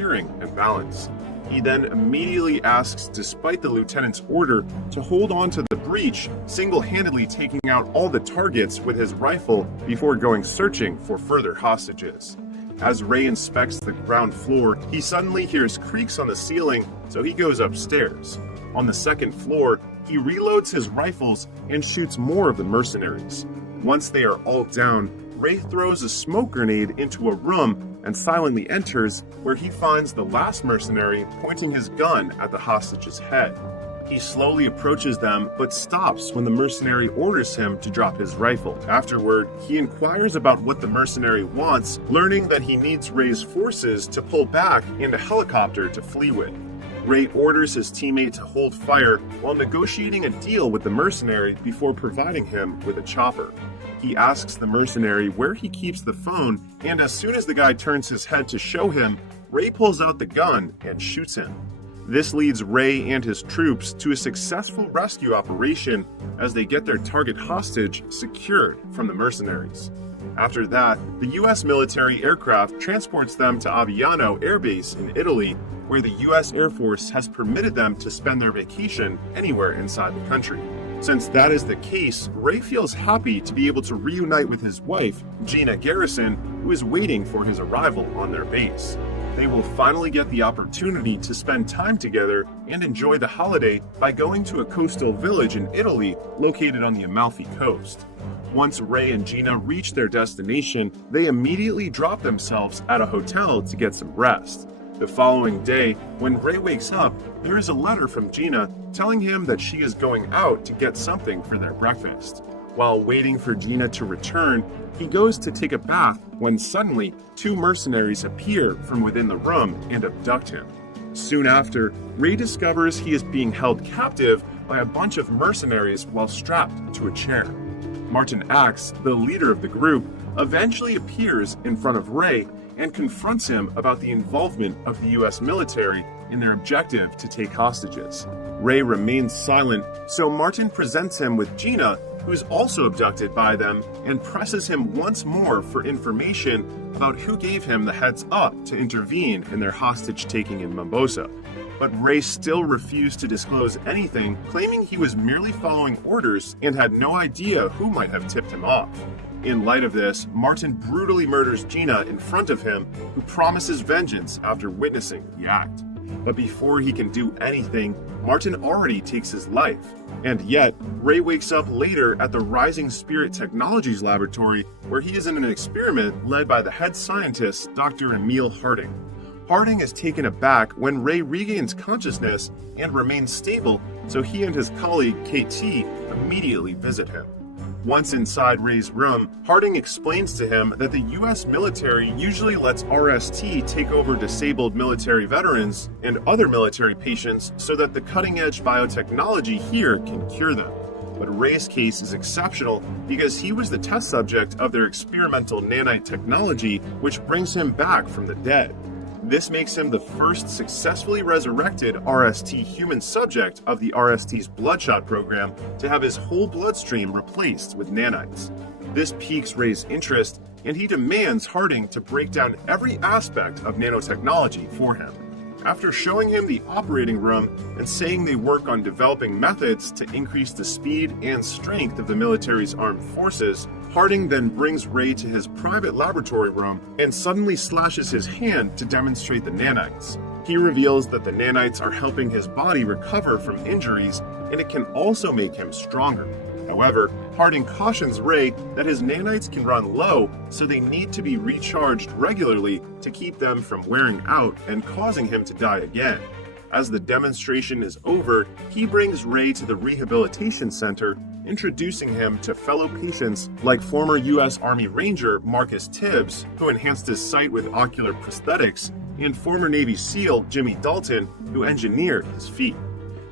steering and balance. He then immediately asks, despite the lieutenant's order, to hold on to the breach, single-handedly taking out all the targets with his rifle before going searching for further hostages. As Ray inspects the ground floor, he suddenly hears creaks on the ceiling, so he goes upstairs. On the second floor, he reloads his rifles and shoots more of the mercenaries. Once they are all down, Ray throws a smoke grenade into a room and silently enters, where he finds the last mercenary pointing his gun at the hostage's head. He slowly approaches them, but stops when the mercenary orders him to drop his rifle. Afterward, he inquires about what the mercenary wants, learning that he needs Ray's forces to pull back and a helicopter to flee with. Ray orders his teammate to hold fire while negotiating a deal with the mercenary before providing him with a chopper. He asks the mercenary where he keeps the phone, and as soon as the guy turns his head to show him, Ray pulls out the gun and shoots him. This leads Ray and his troops to a successful rescue operation as they get their target hostage secured from the mercenaries. After that, the US military aircraft transports them to Aviano Air Base in Italy, where the US Air Force has permitted them to spend their vacation anywhere inside the country. Since that is the case, Ray feels happy to be able to reunite with his wife, Gina Garrison, who is waiting for his arrival on their base. They will finally get the opportunity to spend time together and enjoy the holiday by going to a coastal village in Italy located on the Amalfi Coast. Once Ray and Gina reach their destination, they immediately drop themselves at a hotel to get some rest. The following day, when Ray wakes up, there is a letter from Gina telling him that she is going out to get something for their breakfast. While waiting for Gina to return, he goes to take a bath when suddenly 2 mercenaries appear from within the room and abduct him. Soon after, Ray discovers he is being held captive by a bunch of mercenaries while strapped to a chair. Martin Axe, the leader of the group, eventually appears in front of Ray and confronts him about the involvement of the US military in their objective to take hostages. Ray remains silent, so Martin presents him with Gina, who is also abducted by them, and presses him once more for information about who gave him the heads up to intervene in their hostage-taking in Mombosa. But Ray still refused to disclose anything, claiming he was merely following orders and had no idea who might have tipped him off. In light of this, Martin brutally murders Gina in front of him, who promises vengeance after witnessing the act. But before he can do anything, Martin already takes his life. And yet, Ray wakes up later at the Rising Spirit Technologies laboratory, where he is in an experiment led by the head scientist, Dr. Emil Harding. Harding is taken aback when Ray regains consciousness and remains stable, so he and his colleague, KT, immediately visit him. Once inside Ray's room, Harding explains to him that the US military usually lets RST take over disabled military veterans and other military patients so that the cutting-edge biotechnology here can cure them. But Ray's case is exceptional because he was the test subject of their experimental nanite technology, which brings him back from the dead. This makes him the first successfully resurrected RST human subject of the RST's Bloodshot program to have his whole bloodstream replaced with nanites. This piques Ray's interest, and he demands Harding to break down every aspect of nanotechnology for him. After showing him the operating room and saying they work on developing methods to increase the speed and strength of the military's armed forces, Harding then brings Ray to his private laboratory room and suddenly slashes his hand to demonstrate the nanites. He reveals that the nanites are helping his body recover from injuries, and it can also make him stronger. However, Harding cautions Ray that his nanites can run low, so they need to be recharged regularly to keep them from wearing out and causing him to die again. As the demonstration is over, he brings Ray to the rehabilitation center, introducing him to fellow patients like former U.S. Army Ranger Marcus Tibbs, who enhanced his sight with ocular prosthetics, and former Navy SEAL Jimmy Dalton, who engineered his feet.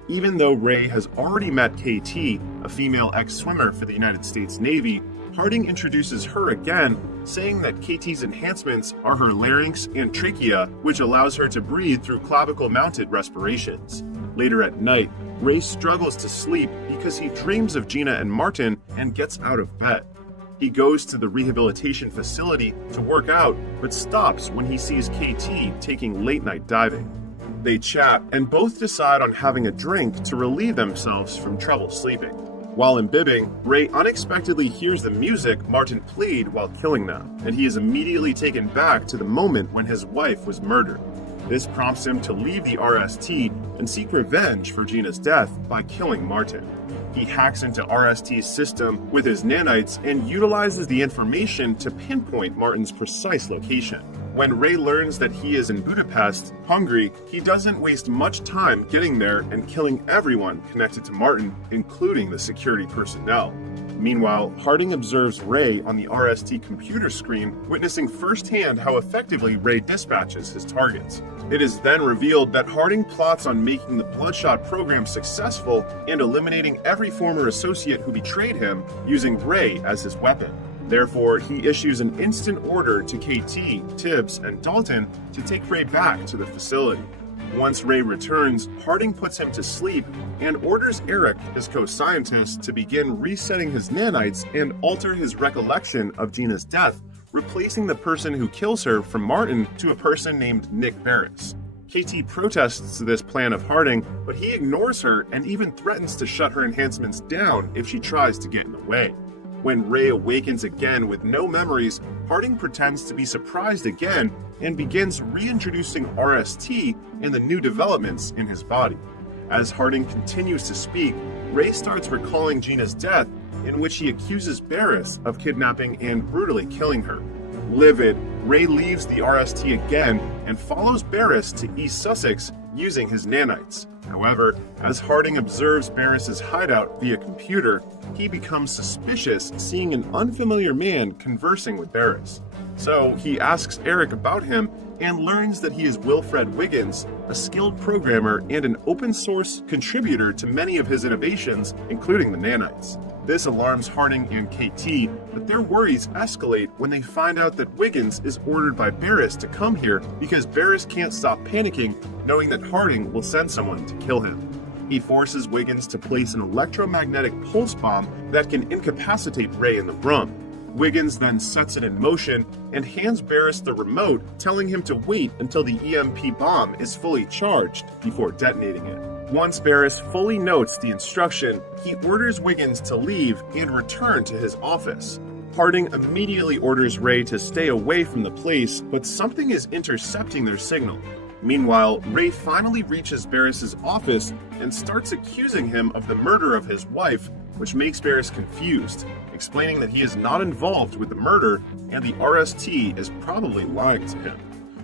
Even though Ray has already met KT, a female ex-swimmer for the United States Navy, Harding introduces her again, saying that KT's enhancements are her larynx and trachea, which allows her to breathe through clavicle-mounted respirations. Later at night, Ray struggles to sleep because he dreams of Gina and Martin and gets out of bed. He goes to the rehabilitation facility to work out, but stops when he sees KT taking late-night diving. They chat and both decide on having a drink to relieve themselves from trouble sleeping. While imbibing, Ray unexpectedly hears the music Martin played while killing them, and he is immediately taken back to the moment when his wife was murdered. This prompts him to leave the RST and seek revenge for Gina's death by killing Martin. He hacks into RST's system with his nanites and utilizes the information to pinpoint Martin's precise location. When Ray learns that he is in Budapest, Hungary, he doesn't waste much time getting there and killing everyone connected to Martin, including the security personnel. Meanwhile, Harding observes Ray on the RST computer screen, witnessing firsthand how effectively Ray dispatches his targets. It is then revealed that Harding plots on making the Bloodshot program successful and eliminating every former associate who betrayed him, using Ray as his weapon. Therefore, he issues an instant order to KT, Tibbs, and Dalton to take Ray back to the facility. Once Ray returns, Harding puts him to sleep and orders Eric, his co-scientist, to begin resetting his nanites and alter his recollection of Gina's death, replacing the person who kills her from Martin to a person named Nick Barris. KT protests this plan of Harding, but he ignores her and even threatens to shut her enhancements down if she tries to get in the way. When Ray awakens again with no memories, Harding pretends to be surprised again and begins reintroducing RST and the new developments in his body. As Harding continues to speak, Ray starts recalling Gina's death, in which he accuses Barris of kidnapping and brutally killing her. Livid, Ray leaves the RST again and follows Barris to East Sussex using his nanites. However, as Harding observes Barris's hideout via computer, he becomes suspicious seeing an unfamiliar man conversing with Barris. So he asks Eric about him and learns that he is Wilfred Wiggins, a skilled programmer and an open-source contributor to many of his innovations, including the nanites. This alarms Harding and KT, but their worries escalate when they find out that Wiggins is ordered by Barris to come here because Barris can't stop panicking, knowing that Harding will send someone to kill him. He forces Wiggins to place an electromagnetic pulse bomb that can incapacitate Ray in the room. Wiggins then sets it in motion and hands Barris the remote, telling him to wait until the EMP bomb is fully charged before detonating it. Once Barris fully notes the instruction, he orders Wiggins to leave and return to his office. Harding immediately orders Ray to stay away from the place, but something is intercepting their signal. Meanwhile, Ray finally reaches Barris's office and starts accusing him of the murder of his wife, which makes Barris confused, explaining that he is not involved with the murder and the RST is probably lying to him.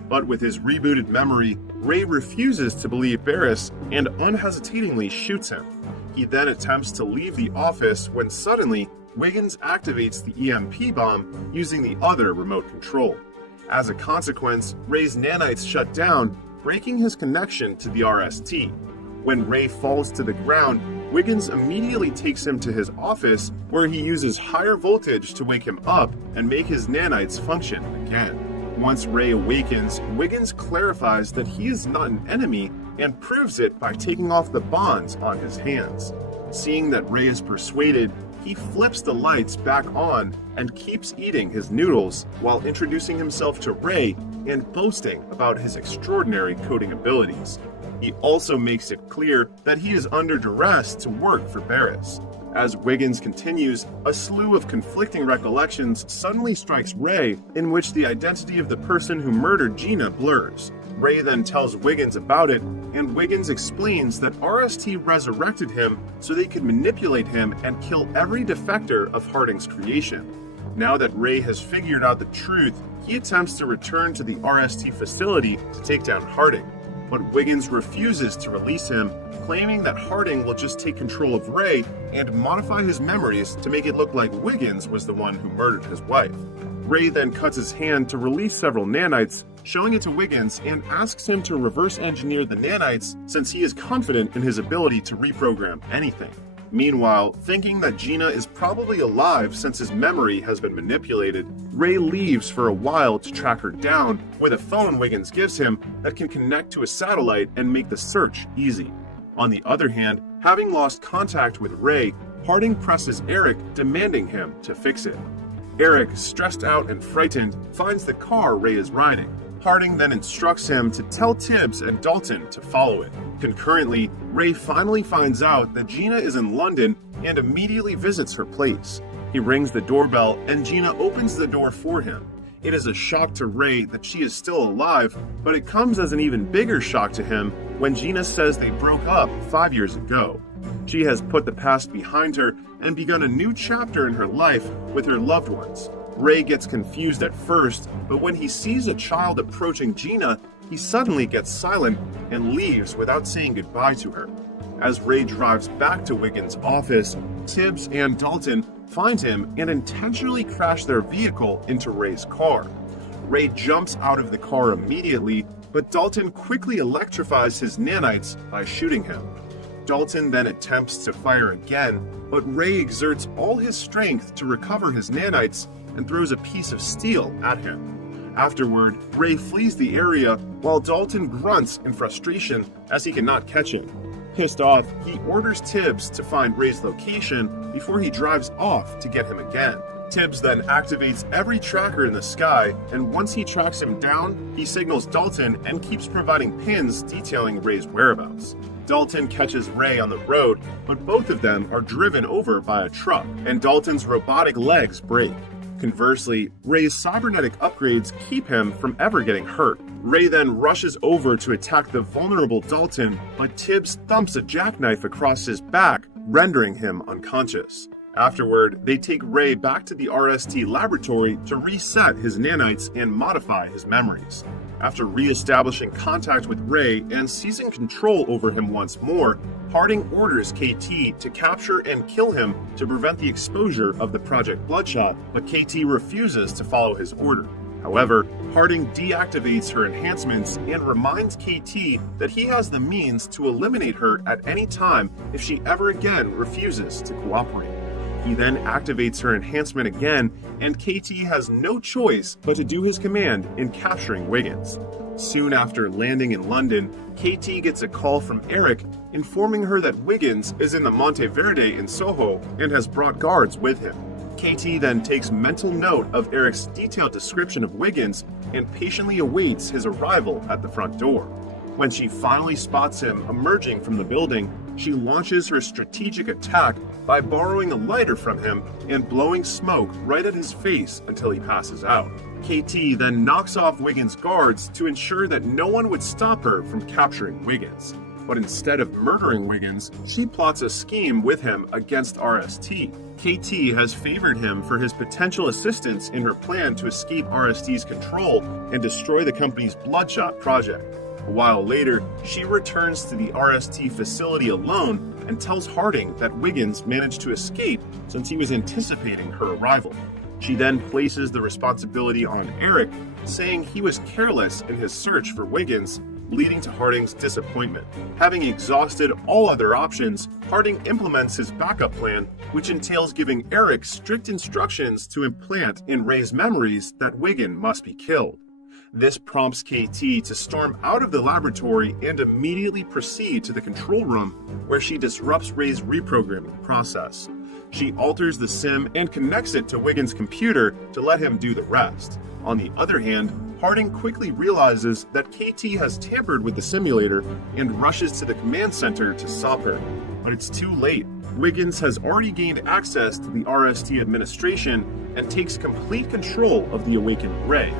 But with his rebooted memory, Ray refuses to believe Barris and unhesitatingly shoots him. He then attempts to leave the office when suddenly Wiggins activates the EMP bomb using the other remote control. As a consequence, Ray's nanites shut down, breaking his connection to the RST. When Ray falls to the ground, Wiggins immediately takes him to his office, where he uses higher voltage to wake him up and make his nanites function again. Once Ray awakens, Wiggins clarifies that he is not an enemy and proves it by taking off the bonds on his hands. Seeing that Ray is persuaded, he flips the lights back on and keeps eating his noodles while introducing himself to Ray and boasting about his extraordinary coding abilities. He also makes it clear that he is under duress to work for Barris. As Wiggins continues, a slew of conflicting recollections suddenly strikes Ray, in which the identity of the person who murdered Gina blurs. Ray then tells Wiggins about it, and Wiggins explains that RST resurrected him so they could manipulate him and kill every defector of Harding's creation. Now that Ray has figured out the truth, he attempts to return to the RST facility to take down Harding. But Wiggins refuses to release him, claiming that Harding will just take control of Ray and modify his memories to make it look like Wiggins was the one who murdered his wife. Ray then cuts his hand to release several nanites, showing it to Wiggins and asks him to reverse engineer the nanites since he is confident in his ability to reprogram anything. Meanwhile, thinking that Gina is probably alive since his memory has been manipulated, Ray leaves for a while to track her down with a phone Wiggins gives him that can connect to a satellite and make the search easy. On the other hand, having lost contact with Ray, Harding presses Eric, demanding him to fix it. Eric, stressed out and frightened, finds the car Ray is riding. Harding then instructs him to tell Tibbs and Dalton to follow it. Concurrently, Ray finally finds out that Gina is in London and immediately visits her place. He rings the doorbell and Gina opens the door for him. It is a shock to Ray that she is still alive, but it comes as an even bigger shock to him when Gina says they broke up 5 years ago. She has put the past behind her and begun a new chapter in her life with her loved ones. Ray gets confused at first, but when he sees a child approaching Gina, he suddenly gets silent and leaves without saying goodbye to her. As Ray drives back to Wiggins' office, Tibbs and Dalton find him and intentionally crash their vehicle into Ray's car. Ray jumps out of the car immediately, but Dalton quickly electrifies his nanites by shooting him. Dalton then attempts to fire again, but Ray exerts all his strength to recover his nanites and throws a piece of steel at him. Afterward, Ray flees the area while Dalton grunts in frustration as he cannot catch him. Pissed off, he orders Tibbs to find Ray's location before he drives off to get him again. Tibbs then activates every tracker in the sky, and once he tracks him down, he signals Dalton and keeps providing pins detailing Ray's whereabouts. Dalton catches Ray on the road, but both of them are driven over by a truck, and Dalton's robotic legs break. Conversely, Ray's cybernetic upgrades keep him from ever getting hurt. Ray then rushes over to attack the vulnerable Dalton, but Tibbs thumps a jackknife across his back, rendering him unconscious. Afterward, they take Ray back to the RST laboratory to reset his nanites and modify his memories. After re-establishing contact with Ray and seizing control over him once more, Harding orders KT to capture and kill him to prevent the exposure of the Project Bloodshot, but KT refuses to follow his order. However, Harding deactivates her enhancements and reminds KT that he has the means to eliminate her at any time if she ever again refuses to cooperate. He then activates her enhancement again, and KT has no choice but to do his command in capturing Wiggins. Soon after landing in London, KT gets a call from Eric informing her that Wiggins is in the Monteverde in Soho and has brought guards with him. KT then takes mental note of Eric's detailed description of Wiggins and patiently awaits his arrival at the front door. When she finally spots him emerging from the building, she launches her strategic attack by borrowing a lighter from him and blowing smoke right at his face until he passes out. KT then knocks off Wiggins' guards to ensure that no one would stop her from capturing Wiggins. But instead of murdering Wiggins, she plots a scheme with him against RST. KT has favored him for his potential assistance in her plan to escape RST's control and destroy the company's Bloodshot project. A while later, she returns to the RST facility alone and tells Harding that Wiggins managed to escape since he was anticipating her arrival. She then places the responsibility on Eric, saying he was careless in his search for Wiggins, leading to Harding's disappointment. Having exhausted all other options, Harding implements his backup plan, which entails giving Eric strict instructions to implant in Ray's memories that Wiggins must be killed. This prompts KT to storm out of the laboratory and immediately proceed to the control room, where she disrupts Ray's reprogramming process. She alters the sim and connects it to Wiggins' computer to let him do the rest. On the other hand, Harding quickly realizes that KT has tampered with the simulator and rushes to the command center to stop her. But it's too late. Wiggins has already gained access to the RST administration and takes complete control of the awakened Ray.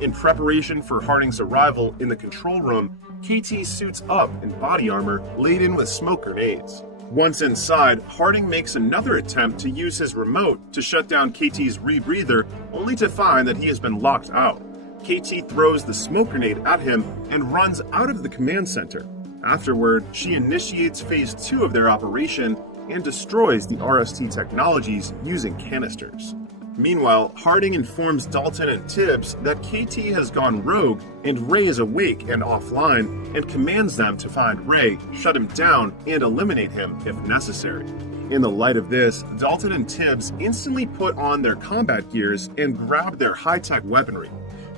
In preparation for Harding's arrival in the control room, KT suits up in body armor laden with smoke grenades. Once inside, Harding makes another attempt to use his remote to shut down KT's rebreather, only to find that he has been locked out. KT throws the smoke grenade at him and runs out of the command center. Afterward, she initiates phase 2 of their operation and destroys the RST technologies using canisters. Meanwhile, Harding informs Dalton and Tibbs that KT has gone rogue and Ray is awake and offline, and commands them to find Ray, shut him down, and eliminate him if necessary. In the light of this, Dalton and Tibbs instantly put on their combat gears and grab their high-tech weaponry.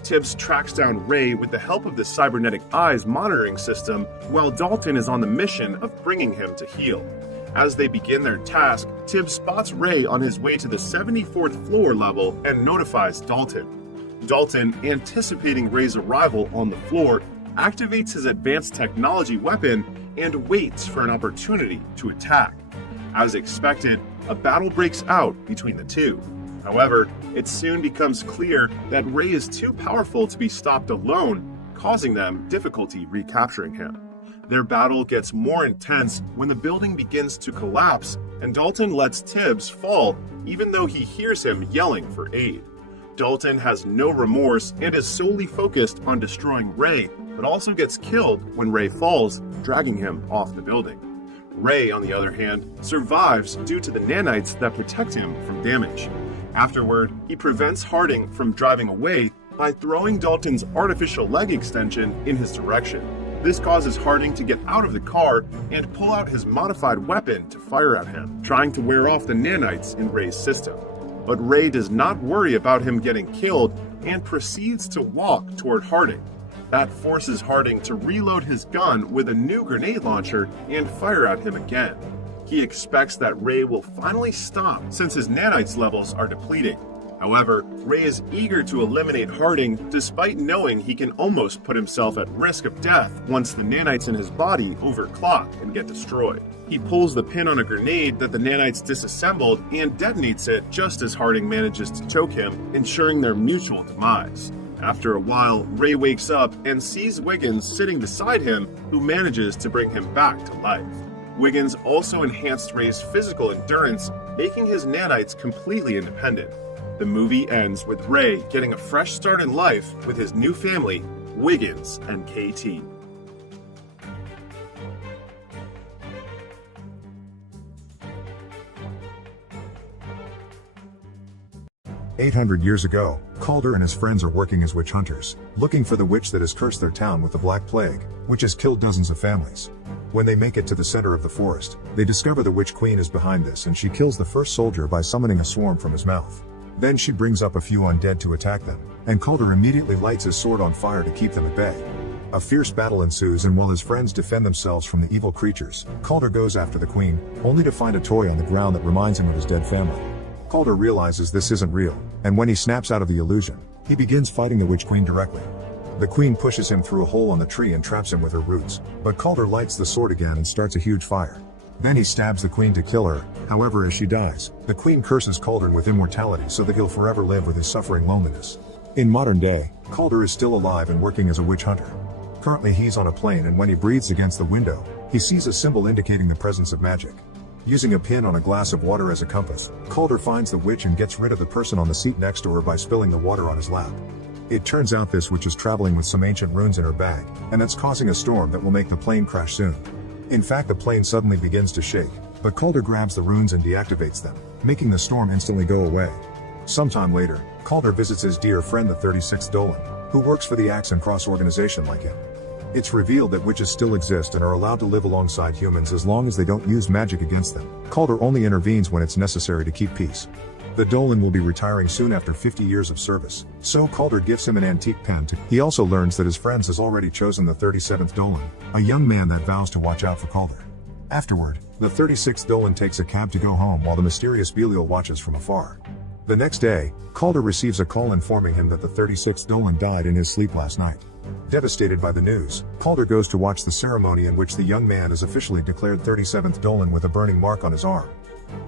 Tibbs tracks down Ray with the help of the cybernetic eyes monitoring system, while Dalton is on the mission of bringing him to heel. As they begin their task, Tibbs spots Ray on his way to the 74th floor level and notifies Dalton. Dalton, anticipating Ray's arrival on the floor, activates his advanced technology weapon and waits for an opportunity to attack. As expected, a battle breaks out between the two. However, it soon becomes clear that Ray is too powerful to be stopped alone, causing them difficulty recapturing him. Their battle gets more intense when the building begins to collapse and Dalton lets Tibbs fall even though he hears him yelling for aid. Dalton has no remorse and is solely focused on destroying Ray, but also gets killed when Ray falls, dragging him off the building. Ray, on the other hand, survives due to the nanites that protect him from damage. Afterward, he prevents Harding from driving away by throwing Dalton's artificial leg extension in his direction. This causes Harding to get out of the car and pull out his modified weapon to fire at him, trying to wear off the nanites in Ray's system. But Ray does not worry about him getting killed and proceeds to walk toward Harding. That forces Harding to reload his gun with a new grenade launcher and fire at him again. He expects that Ray will finally stop since his nanites levels are depleting. However, Ray is eager to eliminate Harding despite knowing he can almost put himself at risk of death once the nanites in his body overclock and get destroyed. He pulls the pin on a grenade that the nanites disassembled and detonates it just as Harding manages to choke him, ensuring their mutual demise. After a while, Ray wakes up and sees Wiggins sitting beside him, who manages to bring him back to life. Wiggins also enhanced Ray's physical endurance, making his nanites completely independent. The movie ends with Ray getting a fresh start in life with his new family, Wiggins and KT. "800 years ago, Calder and his friends are working as witch hunters, looking for the witch that has cursed their town with the Black Plague, which has killed dozens of families. When they make it to the center of the forest, they discover the Witch Queen is behind this and she kills the first soldier by summoning a swarm from his mouth. Then she brings up a few undead to attack them, and Calder immediately lights his sword on fire to keep them at bay. A fierce battle ensues, and while his friends defend themselves from the evil creatures, Calder goes after the queen, only to find a toy on the ground that reminds him of his dead family. Calder realizes this isn't real, and when he snaps out of the illusion, he begins fighting the Witch Queen directly. The queen pushes him through a hole on the tree and traps him with her roots, but Calder lights the sword again and starts a huge fire. Then he stabs the queen to kill her. However, as she dies, the queen curses Calder with immortality so that he'll forever live with his suffering loneliness. In modern day, Calder is still alive and working as a witch hunter. Currently he's on a plane, and when he breathes against the window, he sees a symbol indicating the presence of magic. Using a pin on a glass of water as a compass, Calder finds the witch and gets rid of the person on the seat next to her by spilling the water on his lap. It turns out this witch is traveling with some ancient runes in her bag, and that's causing a storm that will make the plane crash soon. In fact, the plane suddenly begins to shake, but Calder grabs the runes and deactivates them, making the storm instantly go away. Sometime later, Calder visits his dear friend the 36th Dolan, who works for the Axe and Cross organization like him. It's revealed that witches still exist and are allowed to live alongside humans as long as they don't use magic against them. Calder only intervenes when it's necessary to keep peace. The Dolan will be retiring soon after 50 years of service, so Calder gives him an antique pen to. He also learns that his friends has already chosen the 37th Dolan, a young man that vows to watch out for Calder. Afterward, the 36th Dolan takes a cab to go home while the mysterious Belial watches from afar. The next day, Calder receives a call informing him that the 36th Dolan died in his sleep last night. Devastated by the news, Calder goes to watch the ceremony in which the young man is officially declared 37th Dolan with a burning mark on his arm.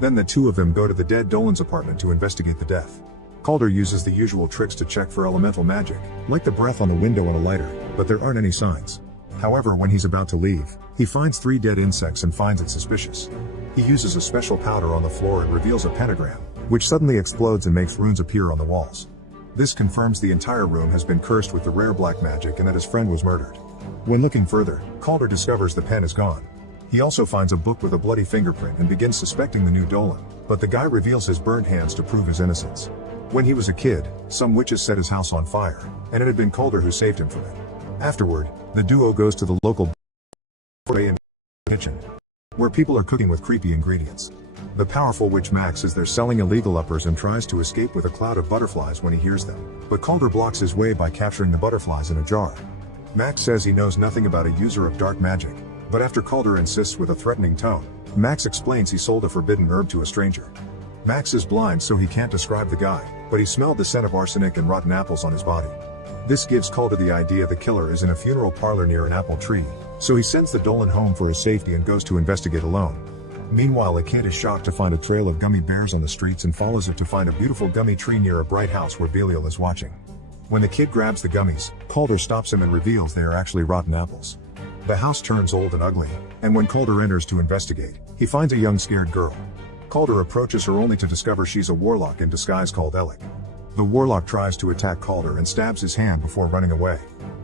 Then the two of them go to the dead Dolan's apartment to investigate the death. Calder uses the usual tricks to check for elemental magic, like the breath on the window and a lighter, but there aren't any signs. However, when he's about to leave, he finds 3 dead insects and finds it suspicious. He uses a special powder on the floor and reveals a pentagram, which suddenly explodes and makes runes appear on the walls. This confirms the entire room has been cursed with the rare black magic and that his friend was murdered. When looking further, Calder discovers the pen is gone. He also finds a book with a bloody fingerprint and begins suspecting the new Dolan, but the guy reveals his burned hands to prove his innocence. When he was a kid, some witches set his house on fire, and it had been Calder who saved him from it. Afterward, the duo goes to the local kitchen, where people are cooking with creepy ingredients. The powerful witch Max is there selling illegal uppers and tries to escape with a cloud of butterflies when he hears them, but Calder blocks his way by capturing the butterflies in a jar. Max says he knows nothing about a user of dark magic, But after Calder insists with a threatening tone, Max explains he sold a forbidden herb to a stranger. Max is blind so he can't describe the guy, but he smelled the scent of arsenic and rotten apples on his body. This gives Calder the idea the killer is in a funeral parlor near an apple tree, so he sends the Dolan home for his safety and goes to investigate alone. Meanwhile, a kid is shocked to find a trail of gummy bears on the streets and follows it to find a beautiful gummy tree near a bright house where Belial is watching. When the kid grabs the gummies, Calder stops him and reveals they are actually rotten apples. The house turns old and ugly, and when Calder enters to investigate, he finds a young scared girl. Calder approaches her only to discover she's a warlock in disguise called Alec. The warlock tries to attack Calder and stabs his hand before running away.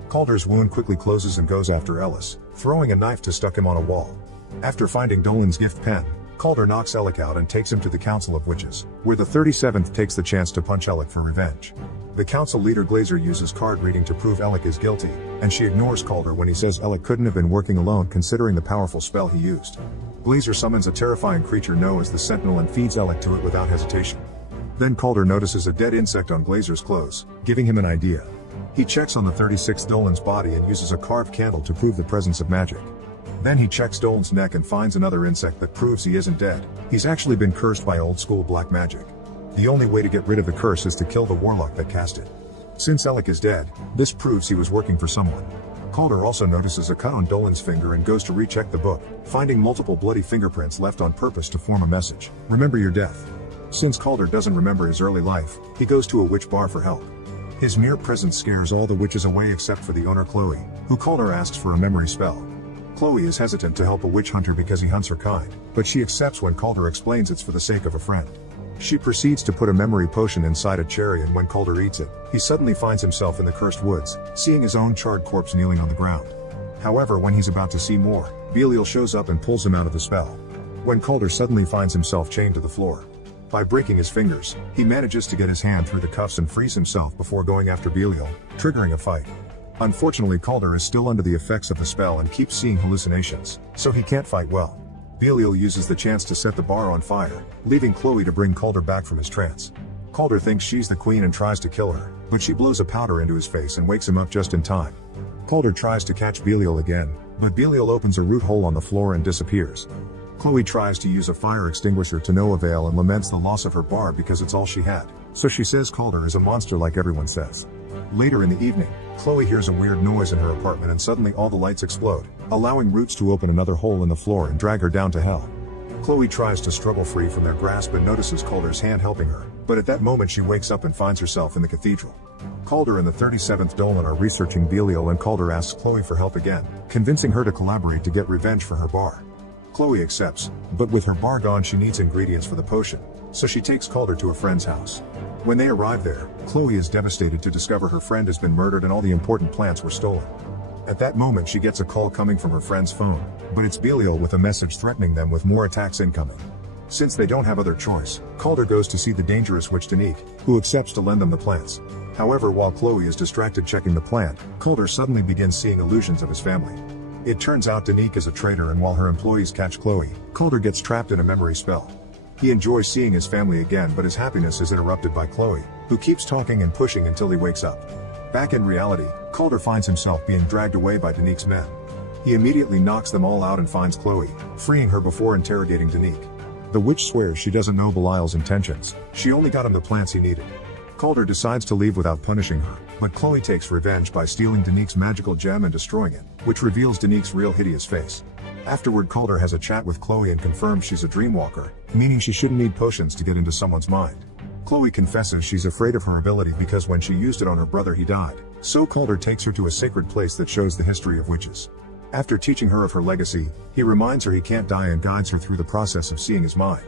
Calder's wound quickly closes and goes after Ellis, throwing a knife to stuck him on a wall. After finding Dolan's gift pen, Calder knocks Alec out and takes him to the Council of Witches, where the 37th takes the chance to punch Alec for revenge. The council leader Glazer uses card reading to prove Alec is guilty, and she ignores Calder when he says Alec couldn't have been working alone considering the powerful spell he used. Glazer summons a terrifying creature known as the Sentinel and feeds Alec to it without hesitation. Then Calder notices a dead insect on Glazer's clothes, giving him an idea. He checks on the 36th Dolan's body and uses a carved candle to prove the presence of magic. Then he checks Dolan's neck and finds another insect that proves he isn't dead. He's actually been cursed by old-school black magic. The only way to get rid of the curse is to kill the warlock that cast it. Since Alec is dead, this proves he was working for someone. Calder also notices a cut on Dolan's finger and goes to recheck the book, finding multiple bloody fingerprints left on purpose to form a message: remember your death. Since Calder doesn't remember his early life, he goes to a witch bar for help. His mere presence scares all the witches away except for the owner Chloe, who Calder asks for a memory spell. Chloe is hesitant to help a witch hunter because he hunts her kind, but she accepts when Calder explains it's for the sake of a friend. She proceeds to put a memory potion inside a cherry, and when Calder eats it, he suddenly finds himself in the cursed woods, seeing his own charred corpse kneeling on the ground. However, when he's about to see more, Belial shows up and pulls him out of the spell. When Calder suddenly finds himself chained to the floor. By breaking his fingers, he manages to get his hand through the cuffs and frees himself before going after Belial, triggering a fight. Unfortunately, Calder is still under the effects of the spell and keeps seeing hallucinations, so he can't fight well. Belial uses the chance to set the bar on fire, leaving Chloe to bring Calder back from his trance. Calder thinks she's the queen and tries to kill her, but she blows a powder into his face and wakes him up just in time. Calder tries to catch Belial again, but Belial opens a root hole on the floor and disappears. Chloe tries to use a fire extinguisher to no avail and laments the loss of her bar because it's all she had, so she says Calder is a monster like everyone says. Later in the evening, Chloe hears a weird noise in her apartment and suddenly all the lights explode, allowing roots to open another hole in the floor and drag her down to hell. Chloe tries to struggle free from their grasp and notices Calder's hand helping her, but at that moment she wakes up and finds herself in the cathedral. Calder and the 37th Dolan are researching Belial, and Calder asks Chloe for help again, convincing her to collaborate to get revenge for her bar. Chloe accepts, but with her bar gone she needs ingredients for the potion, so she takes Calder to a friend's house. When they arrive there, Chloe is devastated to discover her friend has been murdered and all the important plants were stolen. At that moment she gets a call coming from her friend's phone, but it's Belial with a message threatening them with more attacks incoming. Since they don't have other choice, Calder goes to see the dangerous witch Danique, who accepts to lend them the plants. However, while Chloe is distracted checking the plant, Calder suddenly begins seeing illusions of his family. It turns out Danique is a traitor, and while her employees catch Chloe, Calder gets trapped in a memory spell. He enjoys seeing his family again, but his happiness is interrupted by Chloe, who keeps talking and pushing until he wakes up. Back in reality, Calder finds himself being dragged away by Danique's men. He immediately knocks them all out and finds Chloe, freeing her before interrogating Danique. The witch swears she doesn't know Belial's intentions, she only got him the plants he needed. Calder decides to leave without punishing her, but Chloe takes revenge by stealing Danique's magical gem and destroying it, which reveals Danique's real hideous face. Afterward, Calder has a chat with Chloe and confirms she's a dreamwalker, meaning she shouldn't need potions to get into someone's mind. Chloe confesses she's afraid of her ability because when she used it on her brother he died, so Calder takes her to a sacred place that shows the history of witches. After teaching her of her legacy, he reminds her he can't die and guides her through the process of seeing his mind.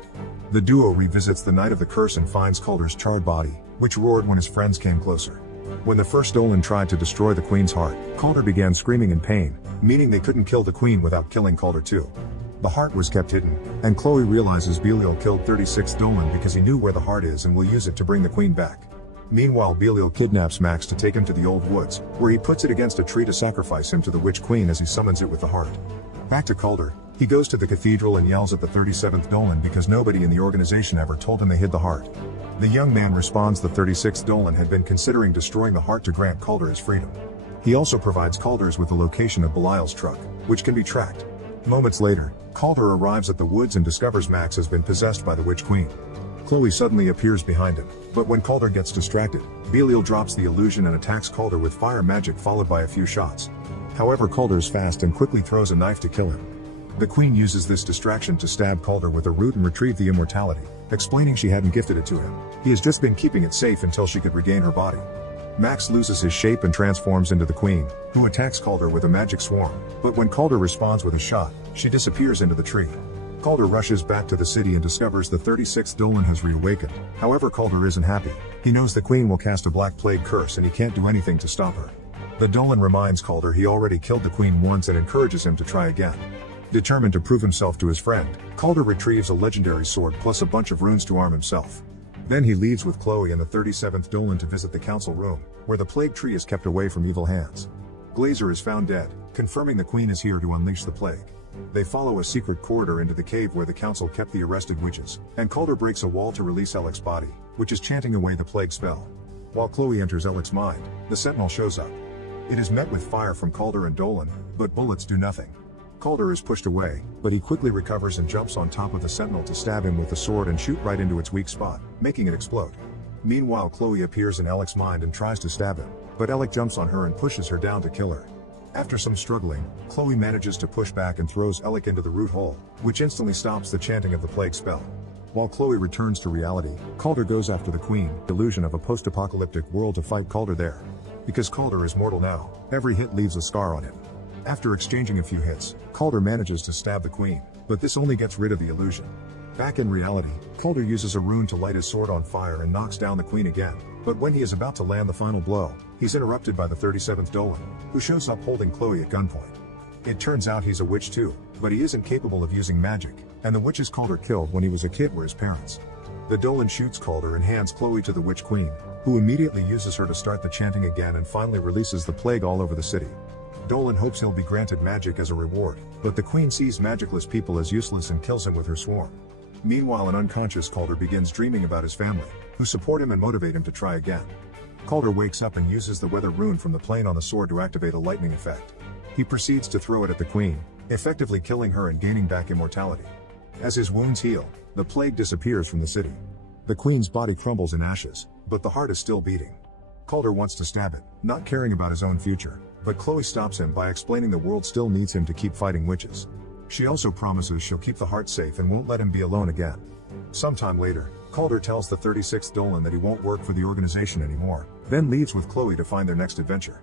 The duo revisits the night of the curse and finds Calder's charred body, which roared when his friends came closer. When the first Dolan tried to destroy the queen's heart, Calder began screaming in pain, meaning they couldn't kill the queen without killing Calder too. The heart was kept hidden, and Chloe realizes Belial killed 36th Dolan because he knew where the heart is and will use it to bring the queen back. Meanwhile, Belial kidnaps Max to take him to the old woods, where he puts it against a tree to sacrifice him to the witch queen as he summons it with the heart. Back to Calder, he goes to the cathedral and yells at the 37th Dolan because nobody in the organization ever told him they hid the heart. The young man responds the 36th Dolan had been considering destroying the heart to grant Calder his freedom. He also provides Calder's with the location of Belial's truck, which can be tracked. Moments later, Calder arrives at the woods and discovers Max has been possessed by the Witch Queen. Chloe suddenly appears behind him, but when Calder gets distracted, Belial drops the illusion and attacks Calder with fire magic followed by a few shots. However, Calder's fast and quickly throws a knife to kill him. The Queen uses this distraction to stab Calder with a root and retrieve the immortality, explaining she hadn't gifted it to him. He has just been keeping it safe until she could regain her body. Max loses his shape and transforms into the Queen, who attacks Calder with a magic swarm, but when Calder responds with a shot, she disappears into the tree. Calder rushes back to the city and discovers the 36th Dolan has reawakened. However, Calder isn't happy. He knows the Queen will cast a Black Plague curse and he can't do anything to stop her. The Dolan reminds Calder he already killed the Queen once and encourages him to try again. Determined to prove himself to his friend, Calder retrieves a legendary sword plus a bunch of runes to arm himself. Then he leaves with Chloe and the 37th Dolan to visit the council room, where the plague tree is kept away from evil hands. Glazer is found dead, confirming the Queen is here to unleash the plague. They follow a secret corridor into the cave where the council kept the arrested witches, and Calder breaks a wall to release Alec's body, which is chanting away the plague spell. While Chloe enters Alec's mind, the Sentinel shows up. It is met with fire from Calder and Dolan, but bullets do nothing. Calder is pushed away, but he quickly recovers and jumps on top of the Sentinel to stab him with the sword and shoot right into its weak spot, making it explode. Meanwhile, Chloe appears in Alec's mind and tries to stab him, but Alec jumps on her and pushes her down to kill her. After some struggling, Chloe manages to push back and throws Alec into the root hole, which instantly stops the chanting of the plague spell. While Chloe returns to reality, Calder goes after the Queen, illusion of a post-apocalyptic world to fight Calder there. Because Calder is mortal now, every hit leaves a scar on him. After exchanging a few hits, Calder manages to stab the Queen, but this only gets rid of the illusion. Back in reality, Calder uses a rune to light his sword on fire and knocks down the Queen again, but when he is about to land the final blow, he's interrupted by the 37th Dolan, who shows up holding Chloe at gunpoint. It turns out he's a witch too, but he isn't capable of using magic, and the witches Calder killed when he was a kid were his parents. The Dolan shoots Calder and hands Chloe to the Witch Queen, who immediately uses her to start the chanting again and finally releases the plague all over the city. Dolan hopes he'll be granted magic as a reward, but the Queen sees magicless people as useless and kills him with her swarm. Meanwhile, an unconscious Calder begins dreaming about his family, who support him and motivate him to try again. Calder wakes up and uses the weather rune from the plane on the sword to activate a lightning effect. He proceeds to throw it at the Queen, effectively killing her and gaining back immortality. As his wounds heal, the plague disappears from the city. The Queen's body crumbles in ashes, but the heart is still beating. Calder wants to stab it, not caring about his own future, but Chloe stops him by explaining the world still needs him to keep fighting witches. She also promises she'll keep the heart safe and won't let him be alone again. Sometime later, Calder tells the 36th Dolan that he won't work for the organization anymore, then leaves with Chloe to find their next adventure.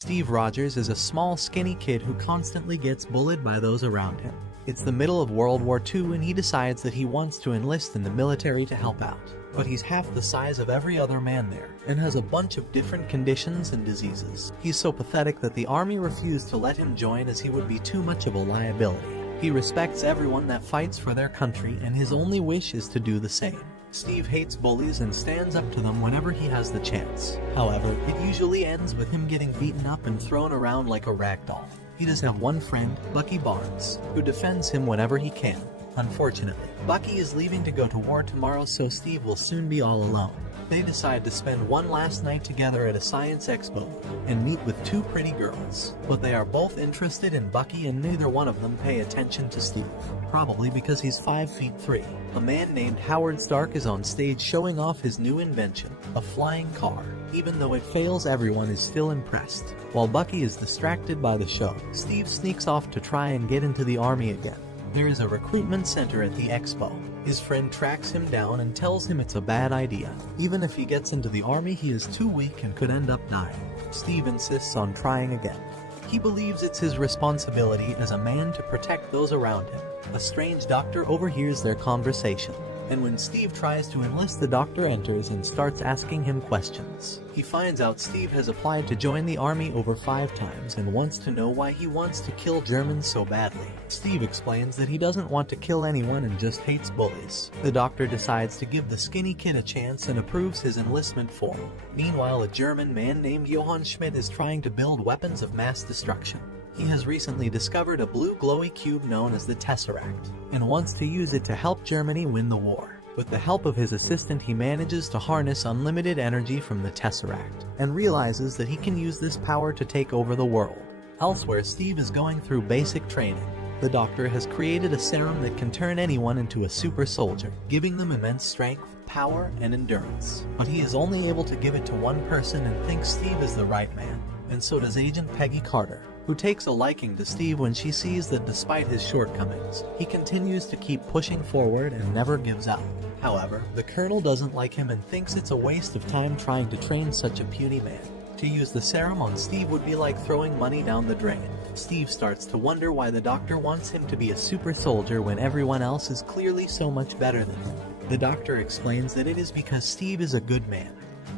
Steve Rogers is a small, skinny kid who constantly gets bullied by those around him. It's the middle of World War II and he decides that he wants to enlist in the military to help out. But he's half the size of every other man there, and has a bunch of different conditions and diseases. He's so pathetic that the army refused to let him join as he would be too much of a liability. He respects everyone that fights for their country and his only wish is to do the same. Steve hates bullies and stands up to them whenever he has the chance. However, it usually ends with him getting beaten up and thrown around like a rag doll. He does have one friend, Bucky Barnes, who defends him whenever he can. Unfortunately, Bucky is leaving to go to war tomorrow, so Steve will soon be all alone. They decide to spend one last night together at a science expo and meet with two pretty girls. But they are both interested in Bucky and neither one of them pay attention to Steve. Probably because he's 5'3". A man named Howard Stark is on stage showing off his new invention, a flying car. Even though it fails, everyone is still impressed. While Bucky is distracted by the show, Steve sneaks off to try and get into the army again. There is a recruitment center at the expo. His friend tracks him down and tells him it's a bad idea. Even if he gets into the army, he is too weak and could end up dying. Steve insists on trying again. He believes it's his responsibility as a man to protect those around him. A strange doctor overhears their conversation, and when Steve tries to enlist, the doctor enters and starts asking him questions. He finds out Steve has applied to join the army over 5 times and wants to know why he wants to kill Germans so badly. Steve explains that he doesn't want to kill anyone and just hates bullies. The doctor decides to give the skinny kid a chance and approves his enlistment form. Meanwhile, a German man named Johann Schmidt is trying to build weapons of mass destruction. He has recently discovered a blue glowy cube known as the Tesseract, and wants to use it to help Germany win the war. With the help of his assistant, he manages to harness unlimited energy from the Tesseract, and realizes that he can use this power to take over the world. Elsewhere, Steve is going through basic training. The doctor has created a serum that can turn anyone into a super soldier, giving them immense strength, power, and endurance. But he is only able to give it to one person and thinks Steve is the right man, and so does Agent Peggy Carter, who takes a liking to Steve when she sees that despite his shortcomings, he continues to keep pushing forward and never gives up. However, the Colonel doesn't like him and thinks it's a waste of time trying to train such a puny man. To use the serum on Steve would be like throwing money down the drain. Steve starts to wonder why the doctor wants him to be a super soldier when everyone else is clearly so much better than him. The doctor explains that it is because Steve is a good man,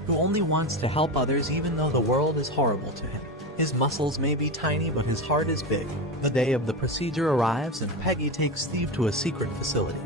who only wants to help others even though the world is horrible to him. His muscles may be tiny, but his heart is big. The day of the procedure arrives and Peggy takes Steve to a secret facility,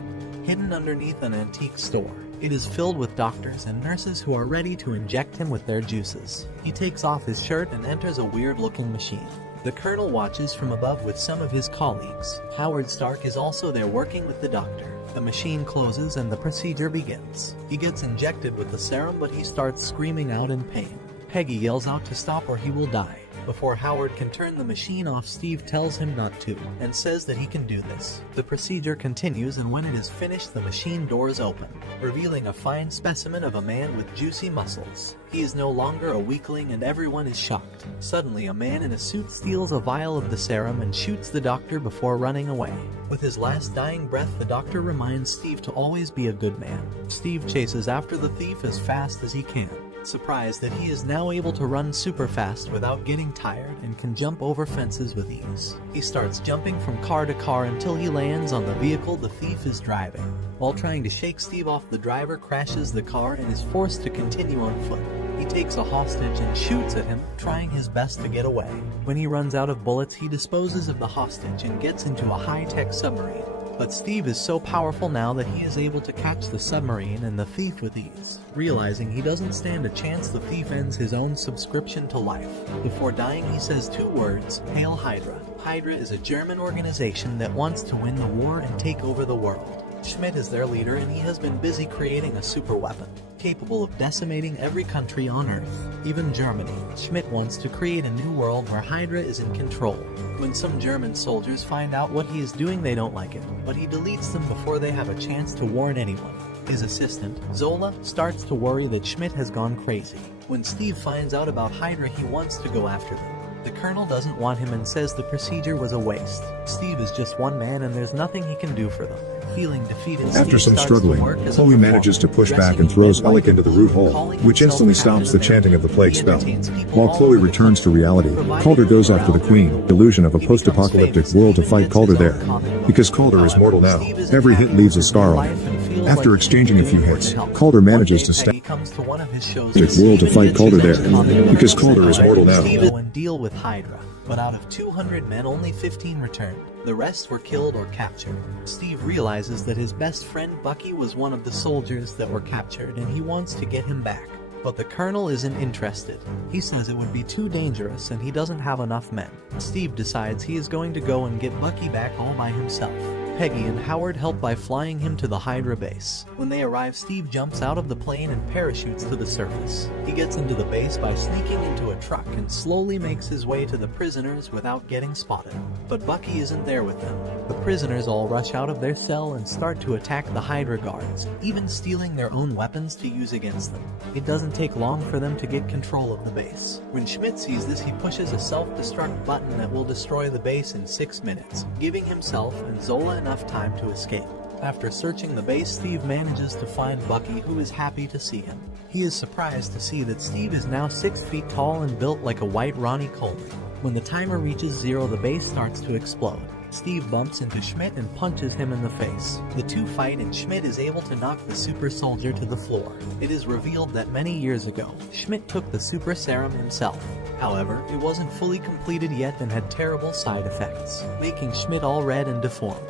hidden underneath an antique store. It is filled with doctors and nurses who are ready to inject him with their juices. He takes off his shirt and enters a weird-looking machine. The Colonel watches from above with some of his colleagues. Howard Stark is also there working with the doctor. The machine closes and the procedure begins. He gets injected with the serum, but he starts screaming out in pain. Peggy yells out to stop or he will die. Before Howard can turn the machine off, Steve tells him not to, and says that he can do this. The procedure continues, and when it is finished, the machine doors open, revealing a fine specimen of a man with juicy muscles. He is no longer a weakling and everyone is shocked. Suddenly, a man in a suit steals a vial of the serum and shoots the doctor before running away. With his last dying breath, the doctor reminds Steve to always be a good man. Steve chases after the thief as fast as he can, surprised that he is now able to run super fast without getting tired and can jump over fences with ease. He starts jumping from car to car until he lands on the vehicle the thief is driving. While trying to shake Steve off, the driver crashes the car and is forced to continue on foot. He takes a hostage and shoots at him, trying his best to get away. When he runs out of bullets, he disposes of the hostage and gets into a high-tech submarine. But Steve is so powerful now that he is able to catch the submarine and the thief with ease. Realizing he doesn't stand a chance, the thief ends his own subscription to life. Before dying, he says 2 words, "Hail Hydra." Hydra is a German organization that wants to win the war and take over the world. Schmidt is their leader, and he has been busy creating a super weapon, capable of decimating every country on Earth, even Germany. Schmidt wants to create a new world where Hydra is in control. When some German soldiers find out what he is doing, they don't like it, but he deletes them before they have a chance to warn anyone. His assistant, Zola, starts to worry that Schmidt has gone crazy. When Steve finds out about Hydra, he wants to go after them. The Colonel doesn't want him and says the procedure was a waste. Steve is just one man and there's nothing he can do for them. Feeling defeated, After Steve some starts to struggling, work as a Chloe performer, manages to push back dressing and in throws red Alec into the root hole, calling which himself instantly stops the Captain chanting of the plague He spell. entertains people While all Chloe over the returns to country, reality, providing Calder goes them after the around Queen, the world. delusion of a He becomes post-apocalyptic famous world and to even fight gets Calder his own there. comic book. Because Calder is mortal now, Steve isn't every happy hit leaves a with scar his on life and him. feels After like exchanging a he's few doing more hits, to help. Calder One manages day, to Peggy comes to one of his shows the and world to Steve fight gets Calder his there, own comic book. because Calder is mortal now. Steve go and deal with Hydra, but out of 200 men, only 15 returned. The rest were killed or captured. Steve realizes that his best friend Bucky was one of the soldiers that were captured and he wants to get him back. But the Colonel isn't interested. He says it would be too dangerous and he doesn't have enough men. Steve decides he is going to go and get Bucky back all by himself. Peggy and Howard help by flying him to the Hydra base. When they arrive, Steve jumps out of the plane and parachutes to the surface. He gets into the base by sneaking into a truck and slowly makes his way to the prisoners without getting spotted. But Bucky isn't there with them. The prisoners all rush out of their cell and start to attack the Hydra guards, even stealing their own weapons to use against them. It doesn't take long for them to get control of the base. When Schmidt sees this, he pushes a self-destruct button that will destroy the base in 6 minutes, giving himself and Zola enough time to escape. After searching the base, Steve manages to find Bucky, who is happy to see him. He is surprised to see that Steve is now 6 feet tall and built like a white Ronnie Coleman. When the timer reaches 0, the base starts to explode. Steve bumps into Schmidt and punches him in the face. The two fight and Schmidt is able to knock the super soldier to the floor. It is revealed that many years ago, Schmidt took the super serum himself. However, it wasn't fully completed yet and had terrible side effects, making Schmidt all red and deformed.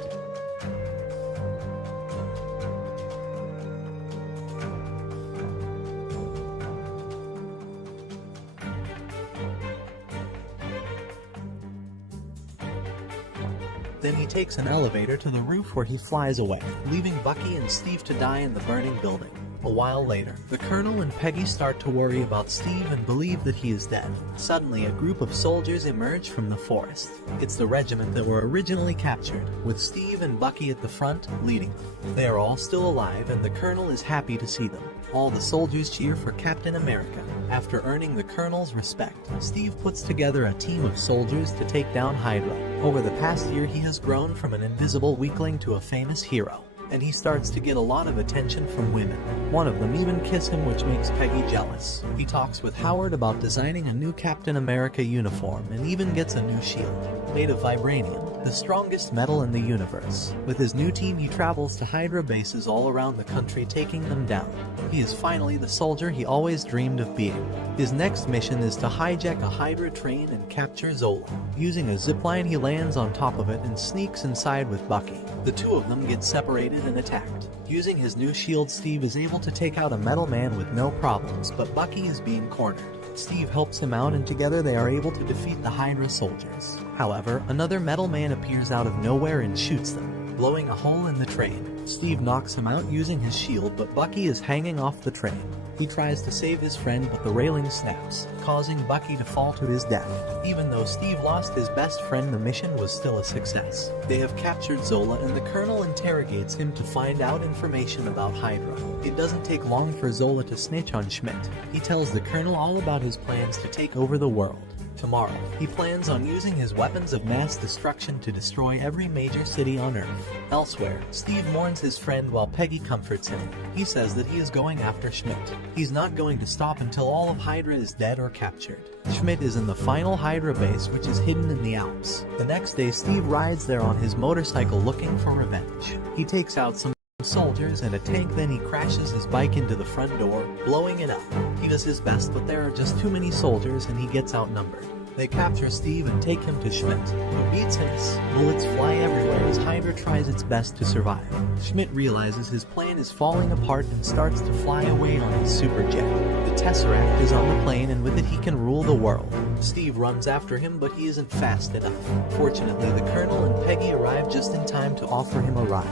Then he takes an elevator to the roof where he flies away, leaving Bucky and Steve to die in the burning building. A while later, the Colonel and Peggy start to worry about Steve and believe that he is dead. Suddenly, a group of soldiers emerge from the forest. It's the regiment that were originally captured, with Steve and Bucky at the front, leading them. They are all still alive, and the Colonel is happy to see them. All the soldiers cheer for Captain America. After earning the Colonel's respect, Steve puts together a team of soldiers to take down Hydra. Over the past year, he has grown from an invisible weakling to a famous hero, and he starts to get a lot of attention from women. One of them even kiss him, which makes Peggy jealous. He talks with Howard about designing a new Captain America uniform and even gets a new shield, made of vibranium, the strongest metal in the universe. With his new team, he travels to Hydra bases all around the country, taking them down. He is finally the soldier he always dreamed of being. His next mission is to hijack a Hydra train and capture Zola. Using a zipline, he lands on top of it and sneaks inside with Bucky. The two of them get separated and attacked. Using his new shield, Steve is able to take out a metal man with no problems, but Bucky is being cornered. Steve helps him out, and together they are able to defeat the Hydra soldiers. However, another metal man appears out of nowhere and shoots them, blowing a hole in the train. Steve knocks him out using his shield, but Bucky is hanging off the train. He tries to save his friend, but the railing snaps, causing Bucky to fall to his death. Even though Steve lost his best friend, the mission was still a success. They have captured Zola, and the Colonel interrogates him to find out information about Hydra. It doesn't take long for Zola to snitch on Schmidt. He tells the Colonel all about his plans to take over the world. Tomorrow, he plans on using his weapons of mass destruction to destroy every major city on Earth. Elsewhere, Steve mourns his friend while Peggy comforts him. He says that he is going after Schmidt. He's not going to stop until all of Hydra is dead or captured. Schmidt is in the final Hydra base, which is hidden in the Alps. The next day, Steve rides there on his motorcycle looking for revenge. He takes out some soldiers and a tank, then he crashes his bike into the front door, blowing it up. He does his best, but there are just too many soldiers and he gets outnumbered. They capture Steve and take him to Schmidt, who beats him. Bullets fly everywhere as Hydra tries its best to survive. Schmidt realizes his plan is falling apart and starts to fly away on his super jet. The Tesseract is on the plane, and with it he can rule the world. Steve runs after him, but he isn't fast enough. Fortunately, the Colonel and Peggy arrive just in time to offer him a ride.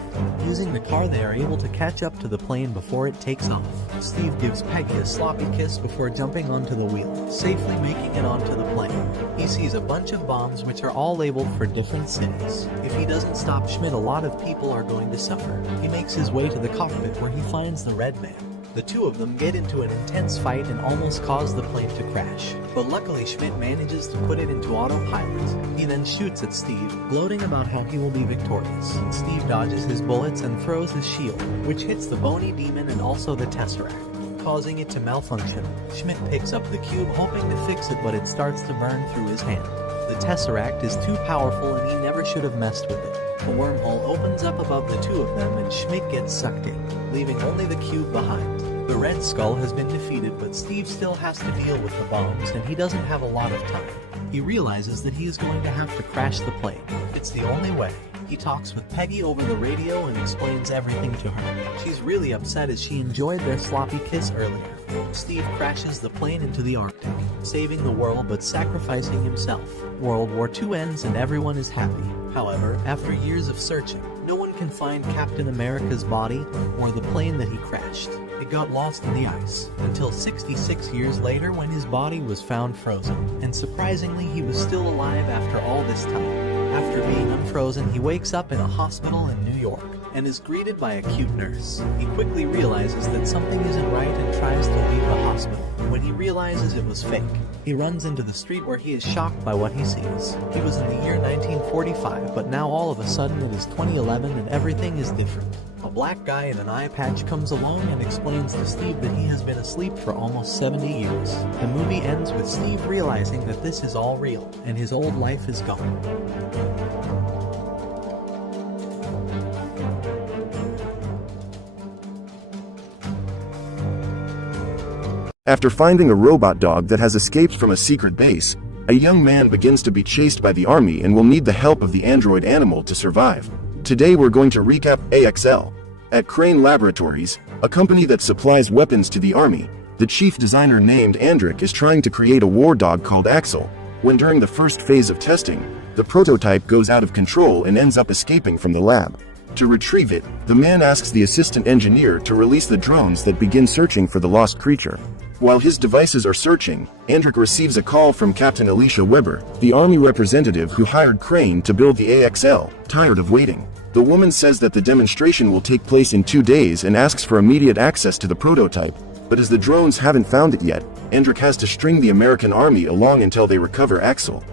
Using the car, they are able to catch up to the plane before it takes off. Steve gives Peggy a sloppy kiss before jumping onto the wheel, safely making it onto the plane. He sees a bunch of bombs which are all labeled for different cities. If he doesn't stop Schmidt, a lot of people are going to suffer. He makes his way to the cockpit where he finds the Red Man. The two of them get into an intense fight and almost cause the plane to crash. But luckily, Schmidt manages to put it into autopilot. He then shoots at Steve, gloating about how he will be victorious. Steve dodges his bullets and throws his shield, which hits the bony demon and also the Tesseract, causing it to malfunction. Schmidt picks up the cube, hoping to fix it, but it starts to burn through his hand. The Tesseract is too powerful and he never should have messed with it. A wormhole opens up above the two of them and Schmidt gets sucked in, leaving only the cube behind. The Red Skull has been defeated, but Steve still has to deal with the bombs and he doesn't have a lot of time. He realizes that he is going to have to crash the plane. It's the only way. He talks with Peggy over the radio and explains everything to her. She's really upset as she enjoyed their sloppy kiss earlier. Steve crashes the plane into the Arctic, saving the world but sacrificing himself. World War II ends and everyone is happy. However, after years of searching, no one can find Captain America's body or the plane that he crashed. It got lost in the ice, until 66 years later when his body was found frozen. And surprisingly, he was still alive after all this time. After being unfrozen, he wakes up in a hospital in New York and is greeted by a cute nurse. He quickly realizes that something isn't right and tries to leave the hospital. When he realizes it was fake, he runs into the street where he is shocked by what he sees. He was in the year 1945, but now all of a sudden it is 2011 and everything is different. A black guy in an eye patch comes along and explains to Steve that he has been asleep for almost 70 years. The movie ends with Steve realizing that this is all real, and his old life is gone. After finding a robot dog that has escaped from a secret base, a young man begins to be chased by the army and will need the help of the android animal to survive. Today we're going to recap AXL. At Crane Laboratories, a company that supplies weapons to the army, the chief designer named Andric is trying to create a war dog called Axel. When during the first phase of testing, the prototype goes out of control and ends up escaping from the lab. To retrieve it, the man asks the assistant engineer to release the drones that begin searching for the lost creature. While his devices are searching, Andric receives a call from Captain Alicia Weber, the Army representative who hired Crane to build the AXL, tired of waiting. The woman says that the demonstration will take place in 2 days and asks for immediate access to the prototype, but as the drones haven't found it yet, Andric has to string the American Army along until they recover Axel.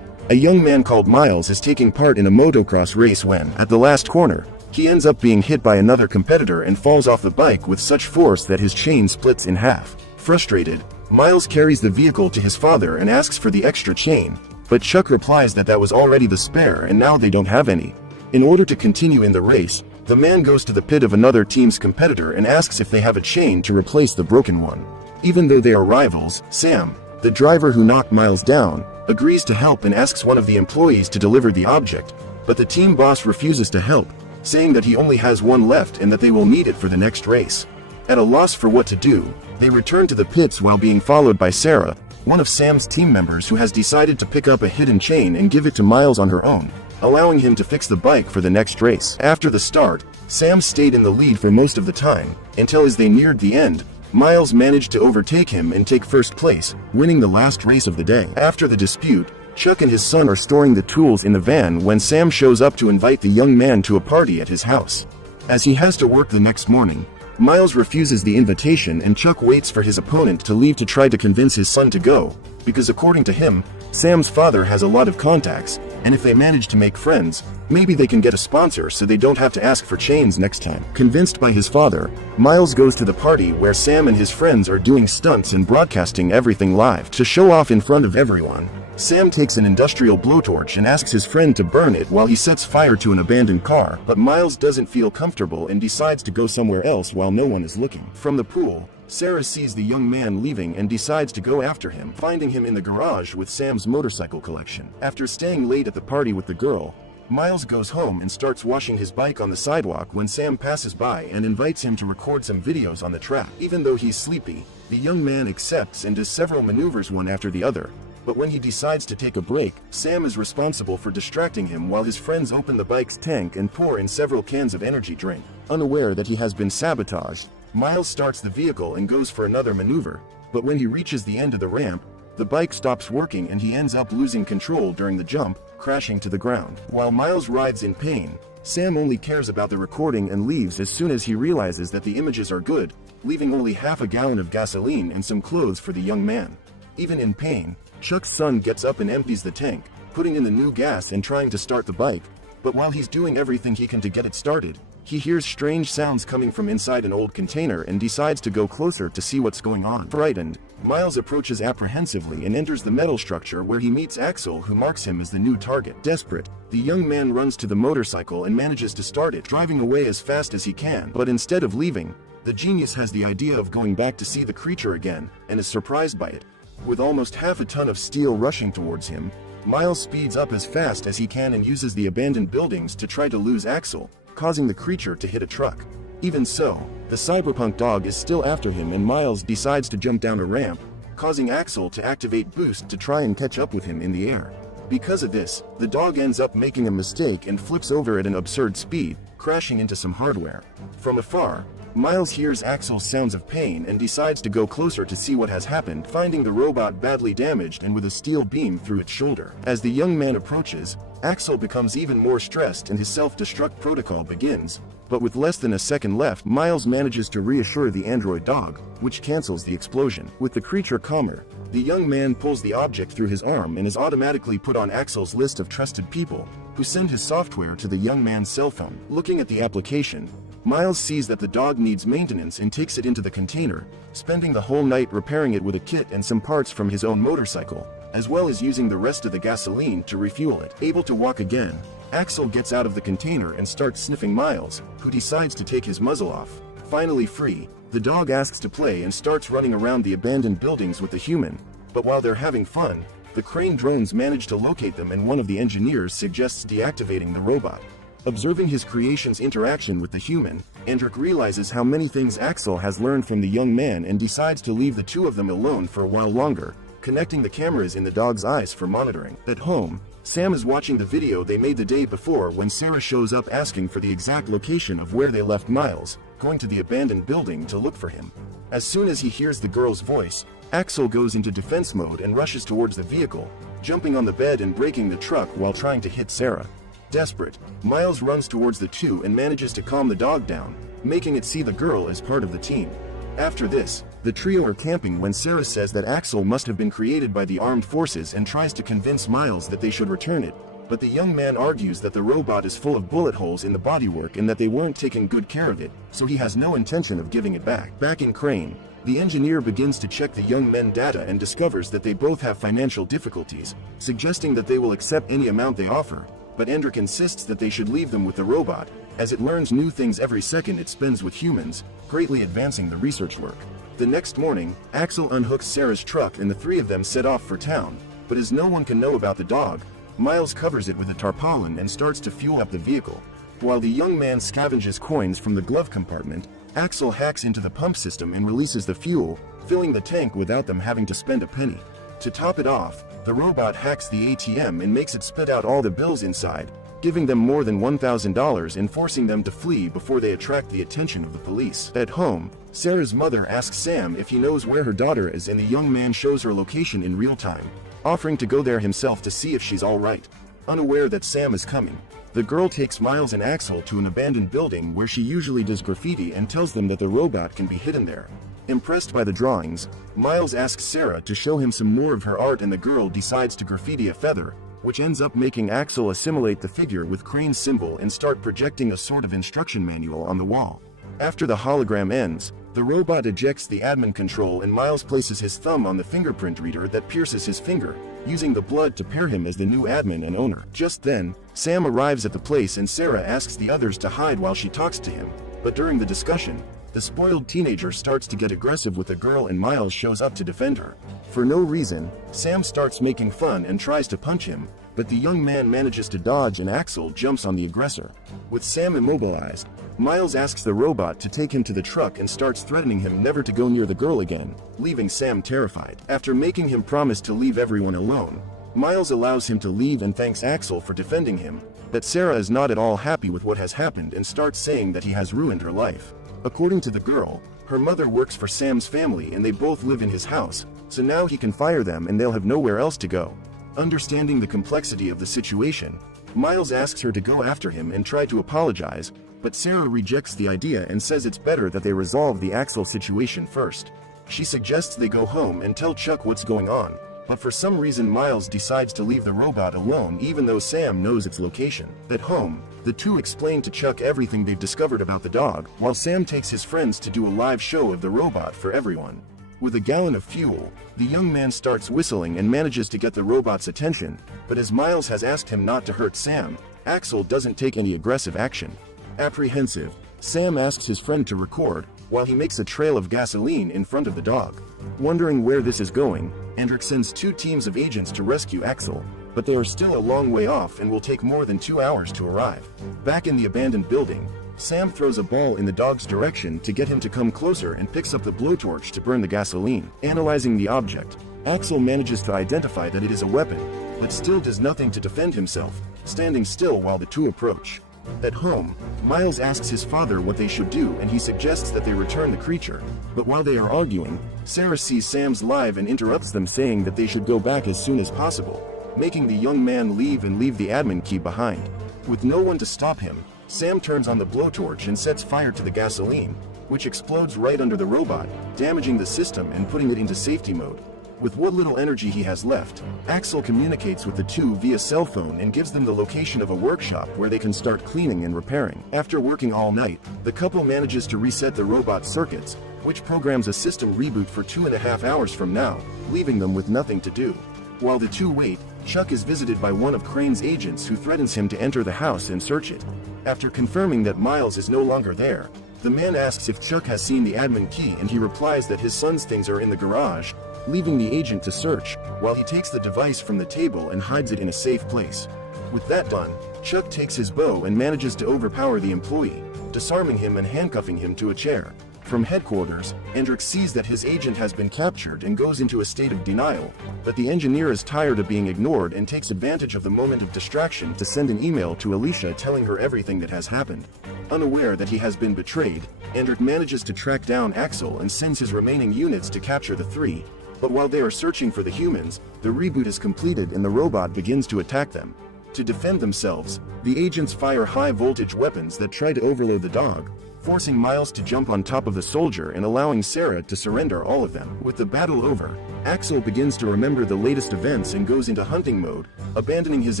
A young man called Miles is taking part in a motocross race when, at the last corner, he ends up being hit by another competitor and falls off the bike with such force that his chain splits in half. Frustrated, Miles carries the vehicle to his father and asks for the extra chain, but Chuck replies that was already the spare and now they don't have any. In order to continue in the race, the man goes to the pit of another team's competitor and asks if they have a chain to replace the broken one. Even though they are rivals, Sam, the driver who knocked Miles down, agrees to help and asks one of the employees to deliver the object, but the team boss refuses to help, saying that he only has one left and that they will need it for the next race. At a loss for what to do, they return to the pits while being followed by Sarah, one of Sam's team members who has decided to pick up a hidden chain and give it to Miles on her own, allowing him to fix the bike for the next race. After the start, Sam stayed in the lead for most of the time, until as they neared the end, Miles managed to overtake him and take first place, winning the last race of the day. After the dispute, Chuck and his son are storing the tools in the van when Sam shows up to invite the young man to a party at his house. As he has to work the next morning, Miles refuses the invitation and Chuck waits for his opponent to leave to try to convince his son to go, because according to him, Sam's father has a lot of contacts, and if they manage to make friends, maybe they can get a sponsor so they don't have to ask for chains next time. Convinced by his father, Miles goes to the party where Sam and his friends are doing stunts and broadcasting everything live to show off in front of everyone. Sam takes an industrial blowtorch and asks his friend to burn it while he sets fire to an abandoned car, but Miles doesn't feel comfortable and decides to go somewhere else while no one is looking. From the pool, Sarah sees the young man leaving and decides to go after him, finding him in the garage with Sam's motorcycle collection. After staying late at the party with the girl, Miles goes home and starts washing his bike on the sidewalk when Sam passes by and invites him to record some videos on the track. Even though he's sleepy, the young man accepts and does several maneuvers one after the other. But when he decides to take a break, Sam is responsible for distracting him while his friends open the bike's tank and pour in several cans of energy drink. Unaware that he has been sabotaged, Miles starts the vehicle and goes for another maneuver, but when he reaches the end of the ramp, the bike stops working and he ends up losing control during the jump, crashing to the ground. While Miles rides in pain, Sam only cares about the recording and leaves as soon as he realizes that the images are good, leaving only half a gallon of gasoline and some clothes for the young man. Even in pain, Chuck's son gets up and empties the tank, putting in the new gas and trying to start the bike, but while he's doing everything he can to get it started, he hears strange sounds coming from inside an old container and decides to go closer to see what's going on. Frightened, Miles approaches apprehensively and enters the metal structure where he meets Axel, who marks him as the new target. Desperate, the young man runs to the motorcycle and manages to start it, driving away as fast as he can, but instead of leaving, the genius has the idea of going back to see the creature again, and is surprised by it. With almost half a ton of steel rushing towards him, Miles speeds up as fast as he can and uses the abandoned buildings to try to lose Axel, causing the creature to hit a truck. Even so, the cyberpunk dog is still after him and Miles decides to jump down a ramp, causing Axel to activate Boost to try and catch up with him in the air. Because of this, the dog ends up making a mistake and flips over at an absurd speed, crashing into some hardware. From afar, Miles hears Axel's sounds of pain and decides to go closer to see what has happened, finding the robot badly damaged and with a steel beam through its shoulder. As the young man approaches, Axel becomes even more stressed and his self-destruct protocol begins, but with less than a second left, Miles manages to reassure the android dog, which cancels the explosion. With the creature calmer, the young man pulls the object through his arm and is automatically put on Axel's list of trusted people, who send his software to the young man's cell phone. Looking at the application, Miles sees that the dog needs maintenance and takes it into the container, spending the whole night repairing it with a kit and some parts from his own motorcycle, as well as using the rest of the gasoline to refuel it. Able to walk again, Axel gets out of the container and starts sniffing Miles, who decides to take his muzzle off. Finally free, the dog asks to play and starts running around the abandoned buildings with the human, but while they're having fun, the crane drones manage to locate them and one of the engineers suggests deactivating the robot. Observing his creation's interaction with the human, Andric realizes how many things Axel has learned from the young man and decides to leave the two of them alone for a while longer, connecting the cameras in the dog's eyes for monitoring. At home, Sam is watching the video they made the day before when Sarah shows up asking for the exact location of where they left Miles, going to the abandoned building to look for him. As soon as he hears the girl's voice, Axel goes into defense mode and rushes towards the vehicle, jumping on the bed and breaking the truck while trying to hit Sarah. Desperate, Miles runs towards the two and manages to calm the dog down, making it see the girl as part of the team. After this, the trio are camping when Sarah says that Axel must have been created by the armed forces and tries to convince Miles that they should return it, but the young man argues that the robot is full of bullet holes in the bodywork and that they weren't taking good care of it, so he has no intention of giving it back. Back in Crane, the engineer begins to check the young men's data and discovers that they both have financial difficulties, suggesting that they will accept any amount they offer, but Endrick insists that they should leave them with the robot, as it learns new things every second it spends with humans, greatly advancing the research work. The next morning, Axel unhooks Sarah's truck and the three of them set off for town, but as no one can know about the dog, Miles covers it with a tarpaulin and starts to fuel up the vehicle. While the young man scavenges coins from the glove compartment, Axel hacks into the pump system and releases the fuel, filling the tank without them having to spend a penny. To top it off, the robot hacks the ATM and makes it spit out all the bills inside, giving them more than $1,000 and forcing them to flee before they attract the attention of the police. At home, Sarah's mother asks Sam if he knows where her daughter is and the young man shows her location in real time, offering to go there himself to see if she's alright. Unaware that Sam is coming, the girl takes Miles and Axel to an abandoned building where she usually does graffiti and tells them that the robot can be hidden there. Impressed by the drawings, Miles asks Sarah to show him some more of her art and the girl decides to graffiti a feather, which ends up making Axel assimilate the figure with Crane's symbol and start projecting a sort of instruction manual on the wall. After the hologram ends, the robot ejects the admin control and Miles places his thumb on the fingerprint reader that pierces his finger, using the blood to pair him as the new admin and owner. Just then, Sam arrives at the place and Sarah asks the others to hide while she talks to him, but during the discussion, the spoiled teenager starts to get aggressive with the girl and Miles shows up to defend her. For no reason, Sam starts making fun and tries to punch him, but the young man manages to dodge and Axel jumps on the aggressor. With Sam immobilized, Miles asks the robot to take him to the truck and starts threatening him never to go near the girl again, leaving Sam terrified. After making him promise to leave everyone alone, Miles allows him to leave and thanks Axel for defending him, but Sarah is not at all happy with what has happened and starts saying that he has ruined her life. According to the girl, her mother works for Sam's family and they both live in his house, so now he can fire them and they'll have nowhere else to go. Understanding the complexity of the situation, Miles asks her to go after him and try to apologize, but Sarah rejects the idea and says it's better that they resolve the Axel situation first. She suggests they go home and tell Chuck what's going on, but for some reason Miles decides to leave the robot alone even though Sam knows its location. At home, the two explain to Chuck everything they've discovered about the dog, while Sam takes his friends to do a live show of the robot for everyone. With a gallon of fuel, the young man starts whistling and manages to get the robot's attention, but as Miles has asked him not to hurt Sam, Axel doesn't take any aggressive action. Apprehensive, Sam asks his friend to record, while he makes a trail of gasoline in front of the dog. Wondering where this is going, Endrick sends two teams of agents to rescue Axel, but they are still a long way off and will take more than 2 hours to arrive. Back in the abandoned building, Sam throws a ball in the dog's direction to get him to come closer and picks up the blowtorch to burn the gasoline. Analyzing the object, Axel manages to identify that it is a weapon, but still does nothing to defend himself, standing still while the two approach. At home, Miles asks his father what they should do and he suggests that they return the creature, but while they are arguing, Sarah sees Sam's live and interrupts them saying that they should go back as soon as possible, making the young man leave and leave the admin key behind. With no one to stop him, Sam turns on the blowtorch and sets fire to the gasoline, which explodes right under the robot, damaging the system and putting it into safety mode. With what little energy he has left, Axel communicates with the two via cell phone and gives them the location of a workshop where they can start cleaning and repairing. After working all night, the couple manages to reset the robot's circuits, which programs a system reboot for 2.5 hours from now, leaving them with nothing to do. While the two wait, Chuck is visited by one of Crane's agents who threatens him to enter the house and search it. After confirming that Miles is no longer there, the man asks if Chuck has seen the admin key and he replies that his son's things are in the garage, leaving the agent to search, while he takes the device from the table and hides it in a safe place. With that done, Chuck takes his bow and manages to overpower the employee, disarming him and handcuffing him to a chair. From headquarters, Hendrik sees that his agent has been captured and goes into a state of denial, but the engineer is tired of being ignored and takes advantage of the moment of distraction to send an email to Alicia telling her everything that has happened. Unaware that he has been betrayed, Hendrik manages to track down Axel and sends his remaining units to capture the three, but while they are searching for the humans, the reboot is completed and the robot begins to attack them. To defend themselves, the agents fire high-voltage weapons that try to overload the dog, forcing Miles to jump on top of the soldier and allowing Sarah to surrender all of them. With the battle over, Axel begins to remember the latest events and goes into hunting mode, abandoning his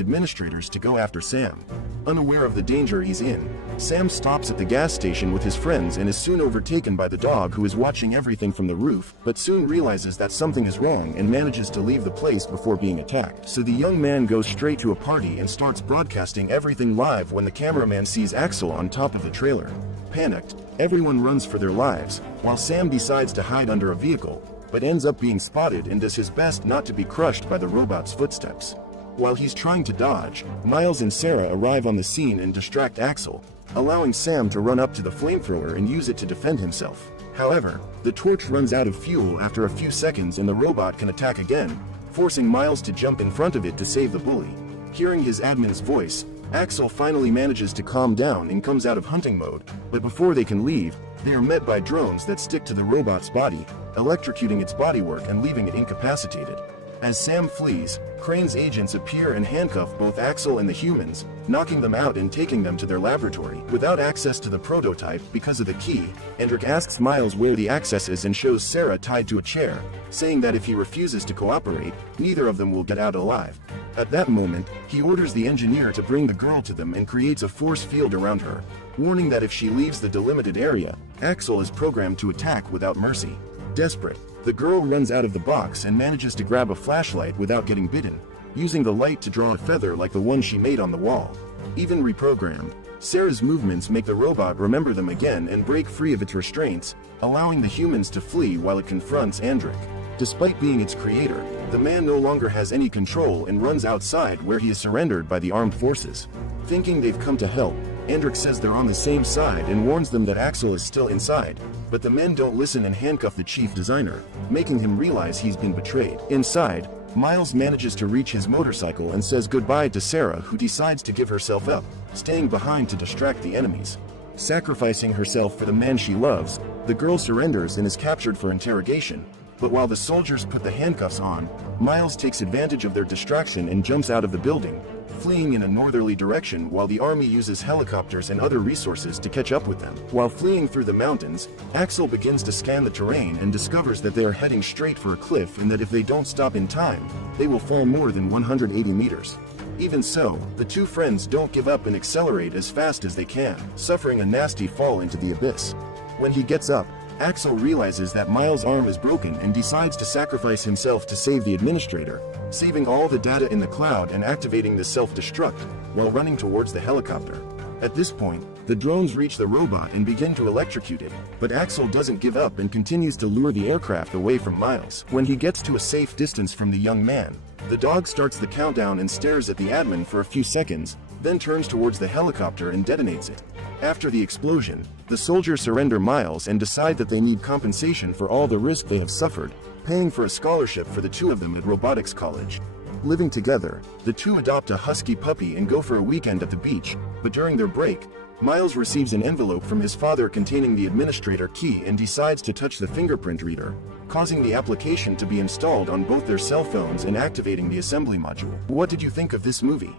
administrators to go after Sam. Unaware of the danger he's in, Sam stops at the gas station with his friends and is soon overtaken by the dog, who is watching everything from the roof, but soon realizes that something is wrong and manages to leave the place before being attacked. So the young man goes straight to a party and starts broadcasting everything live when the cameraman sees Axel on top of the trailer. Panicked, everyone runs for their lives, while Sam decides to hide under a vehicle, but ends up being spotted and does his best not to be crushed by the robot's footsteps. While he's trying to dodge, Miles and Sarah arrive on the scene and distract Axel, allowing Sam to run up to the flamethrower and use it to defend himself. However, the torch runs out of fuel after a few seconds and the robot can attack again, forcing Miles to jump in front of it to save the bully. Hearing his admin's voice, Axel finally manages to calm down and comes out of hunting mode, but before they can leave, they are met by drones that stick to the robot's body, electrocuting its bodywork and leaving it incapacitated. As Sam flees, Crane's agents appear and handcuff both Axel and the humans, knocking them out and taking them to their laboratory. Without access to the prototype because of the key, Hendrik asks Miles where the access is and shows Sarah tied to a chair, saying that if he refuses to cooperate, neither of them will get out alive. At that moment, he orders the engineer to bring the girl to them and creates a force field around her, warning that if she leaves the delimited area, Axel is programmed to attack without mercy. Desperate, the girl runs out of the box and manages to grab a flashlight without getting bitten, using the light to draw a feather like the one she made on the wall. Even reprogrammed, Sarah's movements make the robot remember them again and break free of its restraints, allowing the humans to flee while it confronts Hendrik. Despite being its creator, the man no longer has any control and runs outside, where he is surrendered by the armed forces. Thinking they've come to help, Hendrik says they're on the same side and warns them that Axel is still inside, but the men don't listen and handcuff the chief designer, making him realize he's been betrayed. Inside, Miles manages to reach his motorcycle and says goodbye to Sarah, who decides to give herself up, staying behind to distract the enemies. Sacrificing herself for the man she loves, the girl surrenders and is captured for interrogation. But while the soldiers put the handcuffs on, Miles takes advantage of their distraction and jumps out of the building, fleeing in a northerly direction while the army uses helicopters and other resources to catch up with them. While fleeing through the mountains, Axel begins to scan the terrain and discovers that they are heading straight for a cliff and that if they don't stop in time, they will fall more than 180 meters. Even so, the two friends don't give up and accelerate as fast as they can, suffering a nasty fall into the abyss. When he gets up, Axel realizes that Miles' arm is broken and decides to sacrifice himself to save the administrator, saving all the data in the cloud and activating the self-destruct, while running towards the helicopter. At this point, the drones reach the robot and begin to electrocute it, but Axel doesn't give up and continues to lure the aircraft away from Miles. When he gets to a safe distance from the young man, the dog starts the countdown and stares at the admin for a few seconds, then turns towards the helicopter and detonates it. After the explosion, the soldiers surrender Miles and decide that they need compensation for all the risk they have suffered, paying for a scholarship for the two of them at robotics college. Living together, the two adopt a husky puppy and go for a weekend at the beach, but during their break, Miles receives an envelope from his father containing the administrator key and decides to touch the fingerprint reader, causing the application to be installed on both their cell phones and activating the assembly module. What did you think of this movie?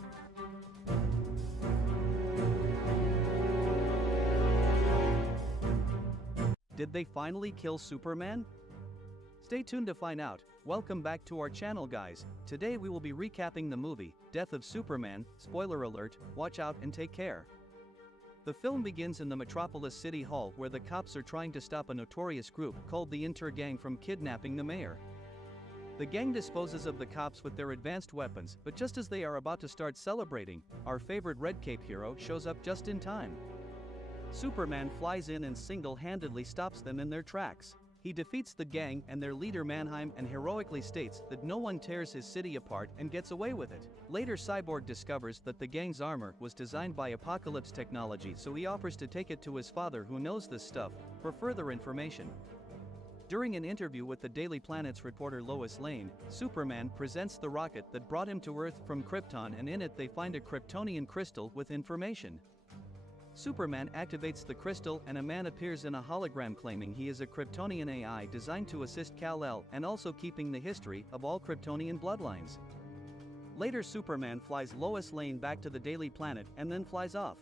Did they finally kill Superman? Stay tuned to find out. Welcome back to our channel, guys. Today we will be recapping the movie, Death of Superman. Spoiler alert, watch out and take care. The film begins in the Metropolis City Hall, where the cops are trying to stop a notorious group called the Inter Gang from kidnapping the mayor. The gang disposes of the cops with their advanced weapons, but just as they are about to start celebrating, our favorite Red Cape hero shows up just in time. Superman flies in and single-handedly stops them in their tracks. He defeats the gang and their leader Mannheim and heroically states that no one tears his city apart and gets away with it. Later Cyborg discovers that the gang's armor was designed by Apocalypse Technology, so he offers to take it to his father who knows this stuff, for further information. During an interview with the Daily Planet's reporter Lois Lane, Superman presents the rocket that brought him to Earth from Krypton, and in it they find a Kryptonian crystal with information. Superman activates the crystal and a man appears in a hologram claiming he is a Kryptonian AI designed to assist Kal-El and also keeping the history of all Kryptonian bloodlines. Later Superman flies Lois Lane back to the Daily Planet and then flies off.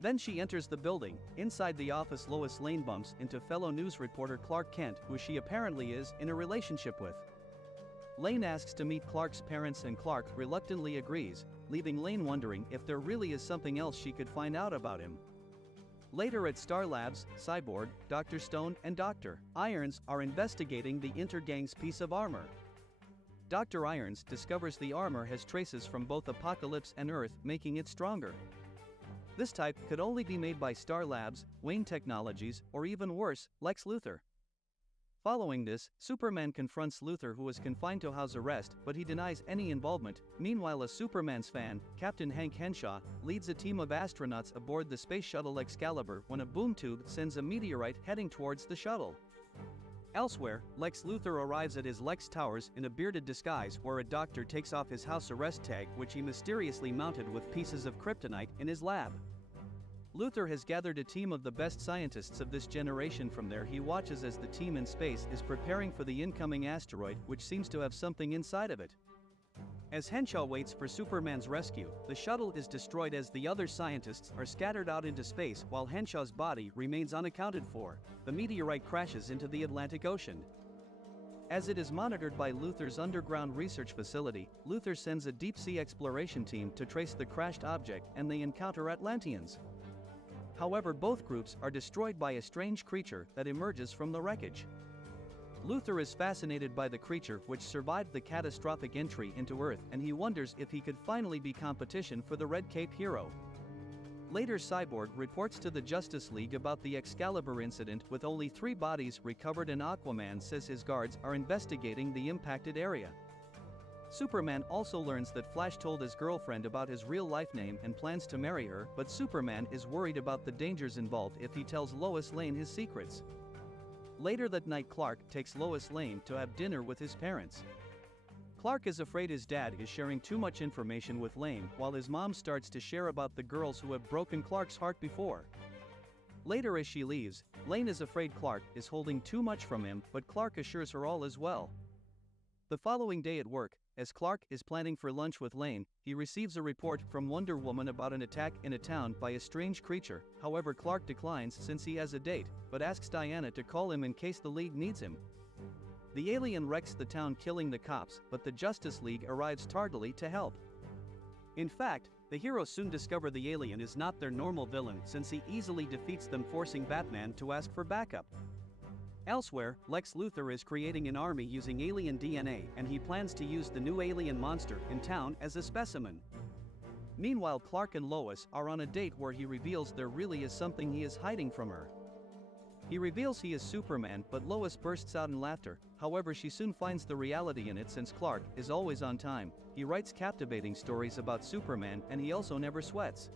Then she enters the building. Inside the office Lois Lane bumps into fellow news reporter Clark Kent, who she apparently is in a relationship with. Lane asks to meet Clark's parents and Clark reluctantly agrees, leaving Lane wondering if there really is something else she could find out about him. Later at Star Labs, Cyborg, Dr. Stone and Dr. Irons are investigating the Intergang's piece of armor. Dr. Irons discovers the armor has traces from both Apocalypse and Earth, making it stronger. This type could only be made by Star Labs, Wayne Technologies, or even worse, Lex Luthor. Following this, Superman confronts Luthor, who is confined to house arrest, but he denies any involvement. Meanwhile, a Superman's fan, Captain Hank Henshaw, leads a team of astronauts aboard the space shuttle Excalibur when a boom tube sends a meteorite heading towards the shuttle. Elsewhere, Lex Luthor arrives at his Lex Towers in a bearded disguise where a doctor takes off his house arrest tag, which he mysteriously mounted with pieces of kryptonite in his lab. Luthor has gathered a team of the best scientists of this generation. From there he watches as the team in space is preparing for the incoming asteroid, which seems to have something inside of it. As Henshaw waits for Superman's rescue, the shuttle is destroyed as the other scientists are scattered out into space while Henshaw's body remains unaccounted for. The meteorite crashes into the Atlantic Ocean. As it is monitored by Luthor's underground research facility, Luthor sends a deep-sea exploration team to trace the crashed object and they encounter Atlanteans. However, both groups are destroyed by a strange creature that emerges from the wreckage. Luthor is fascinated by the creature, which survived the catastrophic entry into Earth, and he wonders if he could finally be competition for the Red Cape hero. Later Cyborg reports to the Justice League about the Excalibur incident with only 3 bodies recovered, and Aquaman says his guards are investigating the impacted area. Superman also learns that Flash told his girlfriend about his real-life name and plans to marry her, but Superman is worried about the dangers involved if he tells Lois Lane his secrets. Later that night Clark takes Lois Lane to have dinner with his parents. Clark is afraid his dad is sharing too much information with Lane, while his mom starts to share about the girls who have broken Clark's heart before. Later as she leaves, Lane is afraid Clark is holding too much from him, but Clark assures her all is well. The following day at work, as Clark is planning for lunch with Lane, he receives a report from Wonder Woman about an attack in a town by a strange creature. However, Clark declines since he has a date, but asks Diana to call him in case the League needs him. The alien wrecks the town, killing the cops, but the Justice League arrives tardily to help. In fact, the heroes soon discover the alien is not their normal villain, since he easily defeats them, forcing Batman to ask for backup. Elsewhere, Lex Luthor is creating an army using alien DNA, and he plans to use the new alien monster in town as a specimen. Meanwhile, Clark and Lois are on a date where he reveals there really is something he is hiding from her. He reveals he is Superman, but Lois bursts out in laughter. However, she soon finds the reality in it, since Clark is always on time. He writes captivating stories about Superman, and he also never sweats.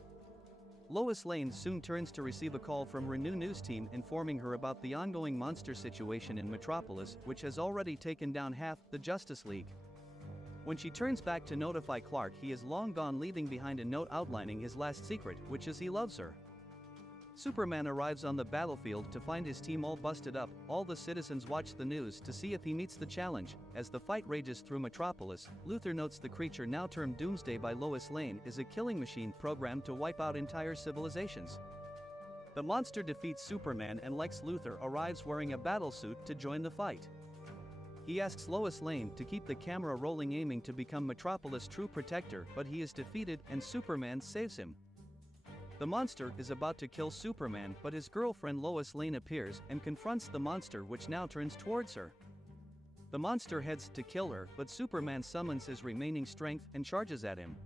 Lois Lane soon turns to receive a call from Renew News team informing her about the ongoing monster situation in Metropolis, which has already taken down half the Justice League. When she turns back to notify Clark, he is long gone, leaving behind a note outlining his last secret, which is he loves her. Superman arrives on the battlefield to find his team all busted up. All the citizens watch the news to see if he meets the challenge. As the fight rages through Metropolis, Luthor notes the creature, now termed Doomsday by Lois Lane, is a killing machine programmed to wipe out entire civilizations. The monster defeats Superman, and Lex Luthor arrives wearing a battlesuit to join the fight. He asks Lois Lane to keep the camera rolling, aiming to become Metropolis' true protector, but he is defeated and Superman saves him. The monster is about to kill Superman, but his girlfriend Lois Lane appears and confronts the monster, which now turns towards her. The monster heads to kill her, but Superman summons his remaining strength and charges at him.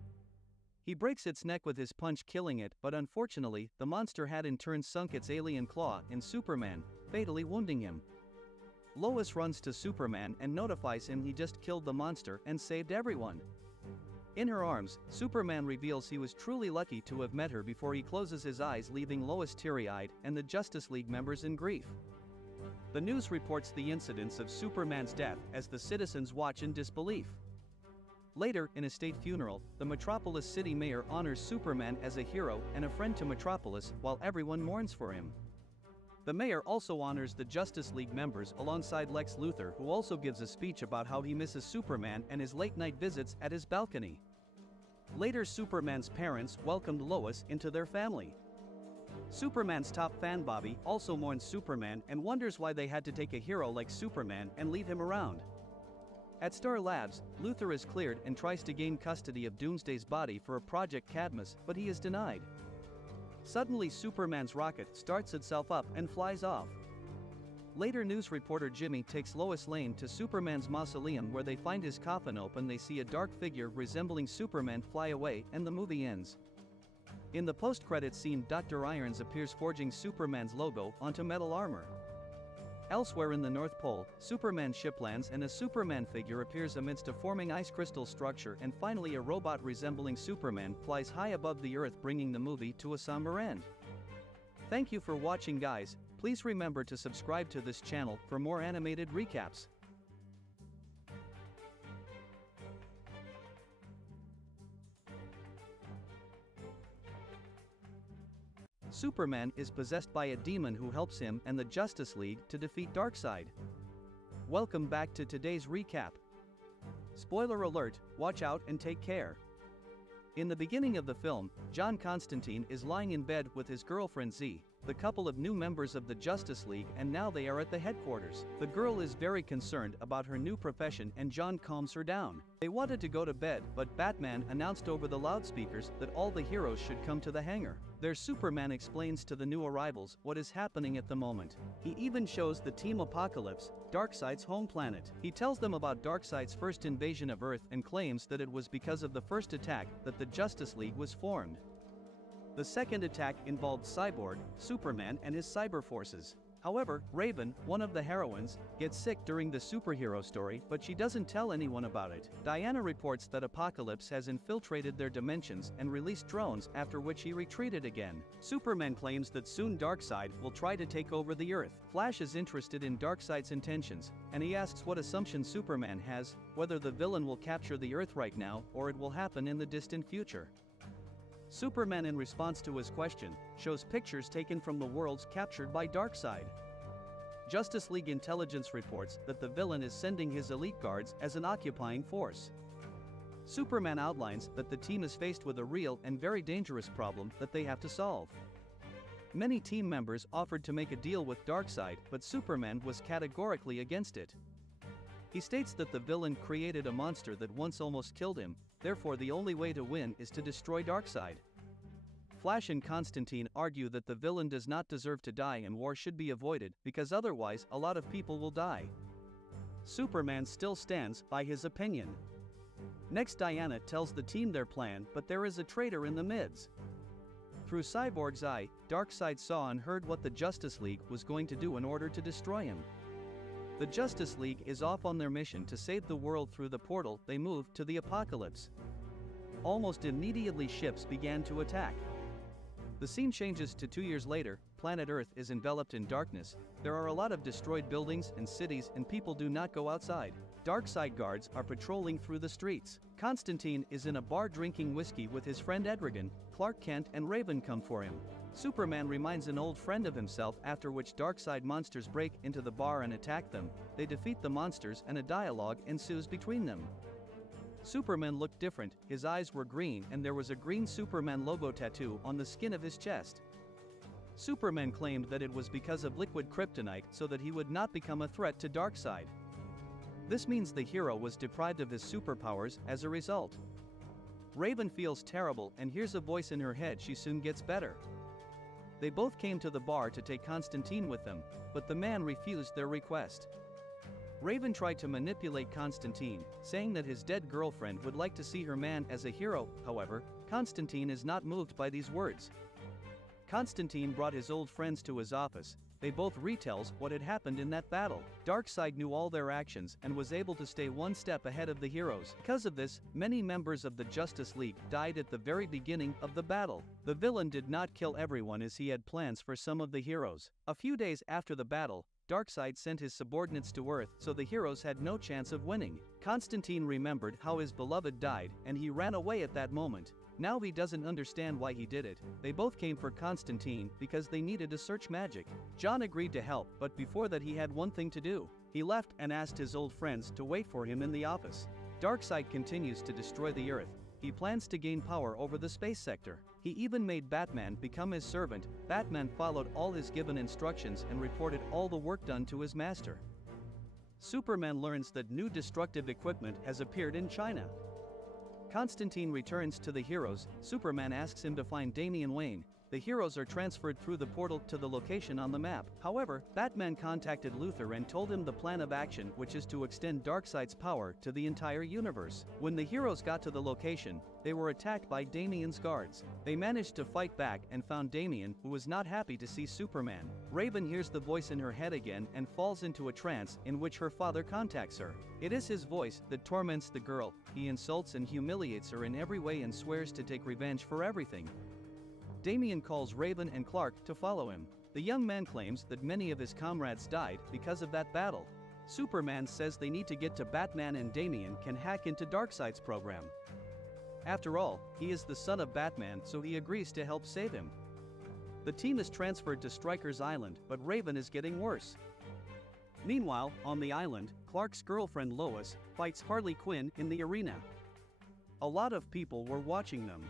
He breaks its neck with his punch, killing it, but unfortunately, the monster had in turn sunk its alien claw in Superman, fatally wounding him. Lois runs to Superman and notifies him he just killed the monster and saved everyone. In her arms, Superman reveals he was truly lucky to have met her before he closes his eyes, leaving Lois teary-eyed and the Justice League members in grief. The news reports the incidents of Superman's death as the citizens watch in disbelief. Later, in a state funeral, the Metropolis City Mayor honors Superman as a hero and a friend to Metropolis while everyone mourns for him. The mayor also honors the Justice League members alongside Lex Luthor, who also gives a speech about how he misses Superman and his late-night visits at his balcony. Later, Superman's parents welcomed Lois into their family. Superman's top fan Bobby also mourns Superman and wonders why they had to take a hero like Superman and leave him around. At Star Labs, Luthor is cleared and tries to gain custody of Doomsday's body for a Project Cadmus, but he is denied. Suddenly, Superman's rocket starts itself up and flies off. Later, news reporter Jimmy takes Lois Lane to Superman's mausoleum, where they find his coffin open. They see a dark figure resembling Superman fly away, and the movie ends. In the post-credits scene, Dr. Irons appears forging Superman's logo onto metal armor. Elsewhere in the North Pole, Superman's ship lands and a Superman figure appears amidst a forming ice crystal structure, and finally a robot resembling Superman flies high above the Earth, bringing the movie to a somber end. Thank you for watching, guys. Please remember to subscribe to this channel for more animated recaps. Superman is possessed by a demon who helps him and the Justice League to defeat Darkseid. Welcome back to today's recap. Spoiler alert, watch out and take care. In the beginning of the film, John Constantine is lying in bed with his girlfriend Z, the couple of new members of the Justice League, and now they are at the headquarters. The girl is very concerned about her new profession and John calms her down. They wanted to go to bed, but Batman announced over the loudspeakers that all the heroes should come to the hangar. Their Superman explains to the new arrivals what is happening at the moment. He even shows the Team Apocalypse, Darkseid's home planet. He tells them about Darkseid's first invasion of Earth and claims that it was because of the first attack that the Justice League was formed. The second attack involved Cyborg, Superman and his cyber forces. However, Raven, one of the heroines, gets sick during the superhero story, but she doesn't tell anyone about it. Diana reports that Apocalypse has infiltrated their dimensions and released drones, after which he retreated again. Superman claims that soon Darkseid will try to take over the Earth. Flash is interested in Darkseid's intentions, and he asks what assumption Superman has, whether the villain will capture the Earth right now or it will happen in the distant future. Superman, in response to his question, shows pictures taken from the worlds captured by Darkseid. Justice League intelligence reports that the villain is sending his elite guards as an occupying force. Superman outlines that the team is faced with a real and very dangerous problem that they have to solve. Many team members offered to make a deal with Darkseid, but Superman was categorically against it. He states that the villain created a monster that once almost killed him, therefore the only way to win is to destroy Darkseid. Flash and Constantine argue that the villain does not deserve to die and war should be avoided, because otherwise a lot of people will die. Superman still stands by his opinion. Next, Diana tells the team their plan, but there is a traitor in the midst. Through Cyborg's eye, Darkseid saw and heard what the Justice League was going to do in order to destroy him. The Justice League is off on their mission to save the world. Through the portal, they moved to the Apocalypse. Almost immediately, ships began to attack. The scene changes to 2 years later. Planet Earth is enveloped in darkness. There are a lot of destroyed buildings and cities, and people do not go outside. Darkseid guards are patrolling through the streets. Constantine is in a bar drinking whiskey with his friend Edrigan. Clark Kent and Raven come for him. Superman reminds an old friend of himself, after which Darkseid monsters break into the bar and attack them. They defeat the monsters and a dialogue ensues between them. Superman looked different, his eyes were green and there was a green Superman logo tattoo on the skin of his chest. Superman claimed that it was because of liquid kryptonite so that he would not become a threat to Darkseid. This means the hero was deprived of his superpowers as a result. Raven feels terrible and hears a voice in her head. She soon gets better. They both came to the bar to take Constantine with them, but the man refused their request. Raven tried to manipulate Constantine, saying that his dead girlfriend would like to see her man as a hero. However, Constantine is not moved by these words. Constantine brought his old friends to his office, They both retells what had happened in that battle. Darkseid knew all their actions and was able to stay one step ahead of the heroes. Because of this, many members of the Justice League died at the very beginning of the battle. The villain did not kill everyone as he had plans for some of the heroes. A few days after the battle, Darkseid sent his subordinates to Earth, so the heroes had no chance of winning. Constantine remembered how his beloved died, and he ran away at that moment. Now he doesn't understand why he did it. They both came for Constantine because they needed to search magic. John agreed to help, but before that he had one thing to do. He left and asked his old friends to wait for him in the office. Darkseid continues to destroy the Earth. He plans to gain power over the space sector. He even made Batman become his servant. Batman followed all his given instructions and reported all the work done to his master. Superman learns that new destructive equipment has appeared in China. Constantine returns to the heroes. Superman asks him to find Damian Wayne. The heroes are transferred through the portal to the location on the map. However, Batman contacted Luthor and told him the plan of action, which is to extend Darkseid's power to the entire universe. When the heroes got to the location, they were attacked by Damian's guards. They managed to fight back and found Damian, who was not happy to see Superman. Raven hears the voice in her head again and falls into a trance in which her father contacts her. It is his voice that torments the girl. He insults and humiliates her in every way and swears to take revenge for everything. Damian calls Raven and Clark to follow him. The young man claims that many of his comrades died because of that battle. Superman says they need to get to Batman and Damian can hack into Darkseid's program. After all, he is the son of Batman, so he agrees to help save him. The team is transferred to Stryker's Island, but Raven is getting worse. Meanwhile, on the island, Clark's girlfriend Lois fights Harley Quinn in the arena. A lot of people were watching them.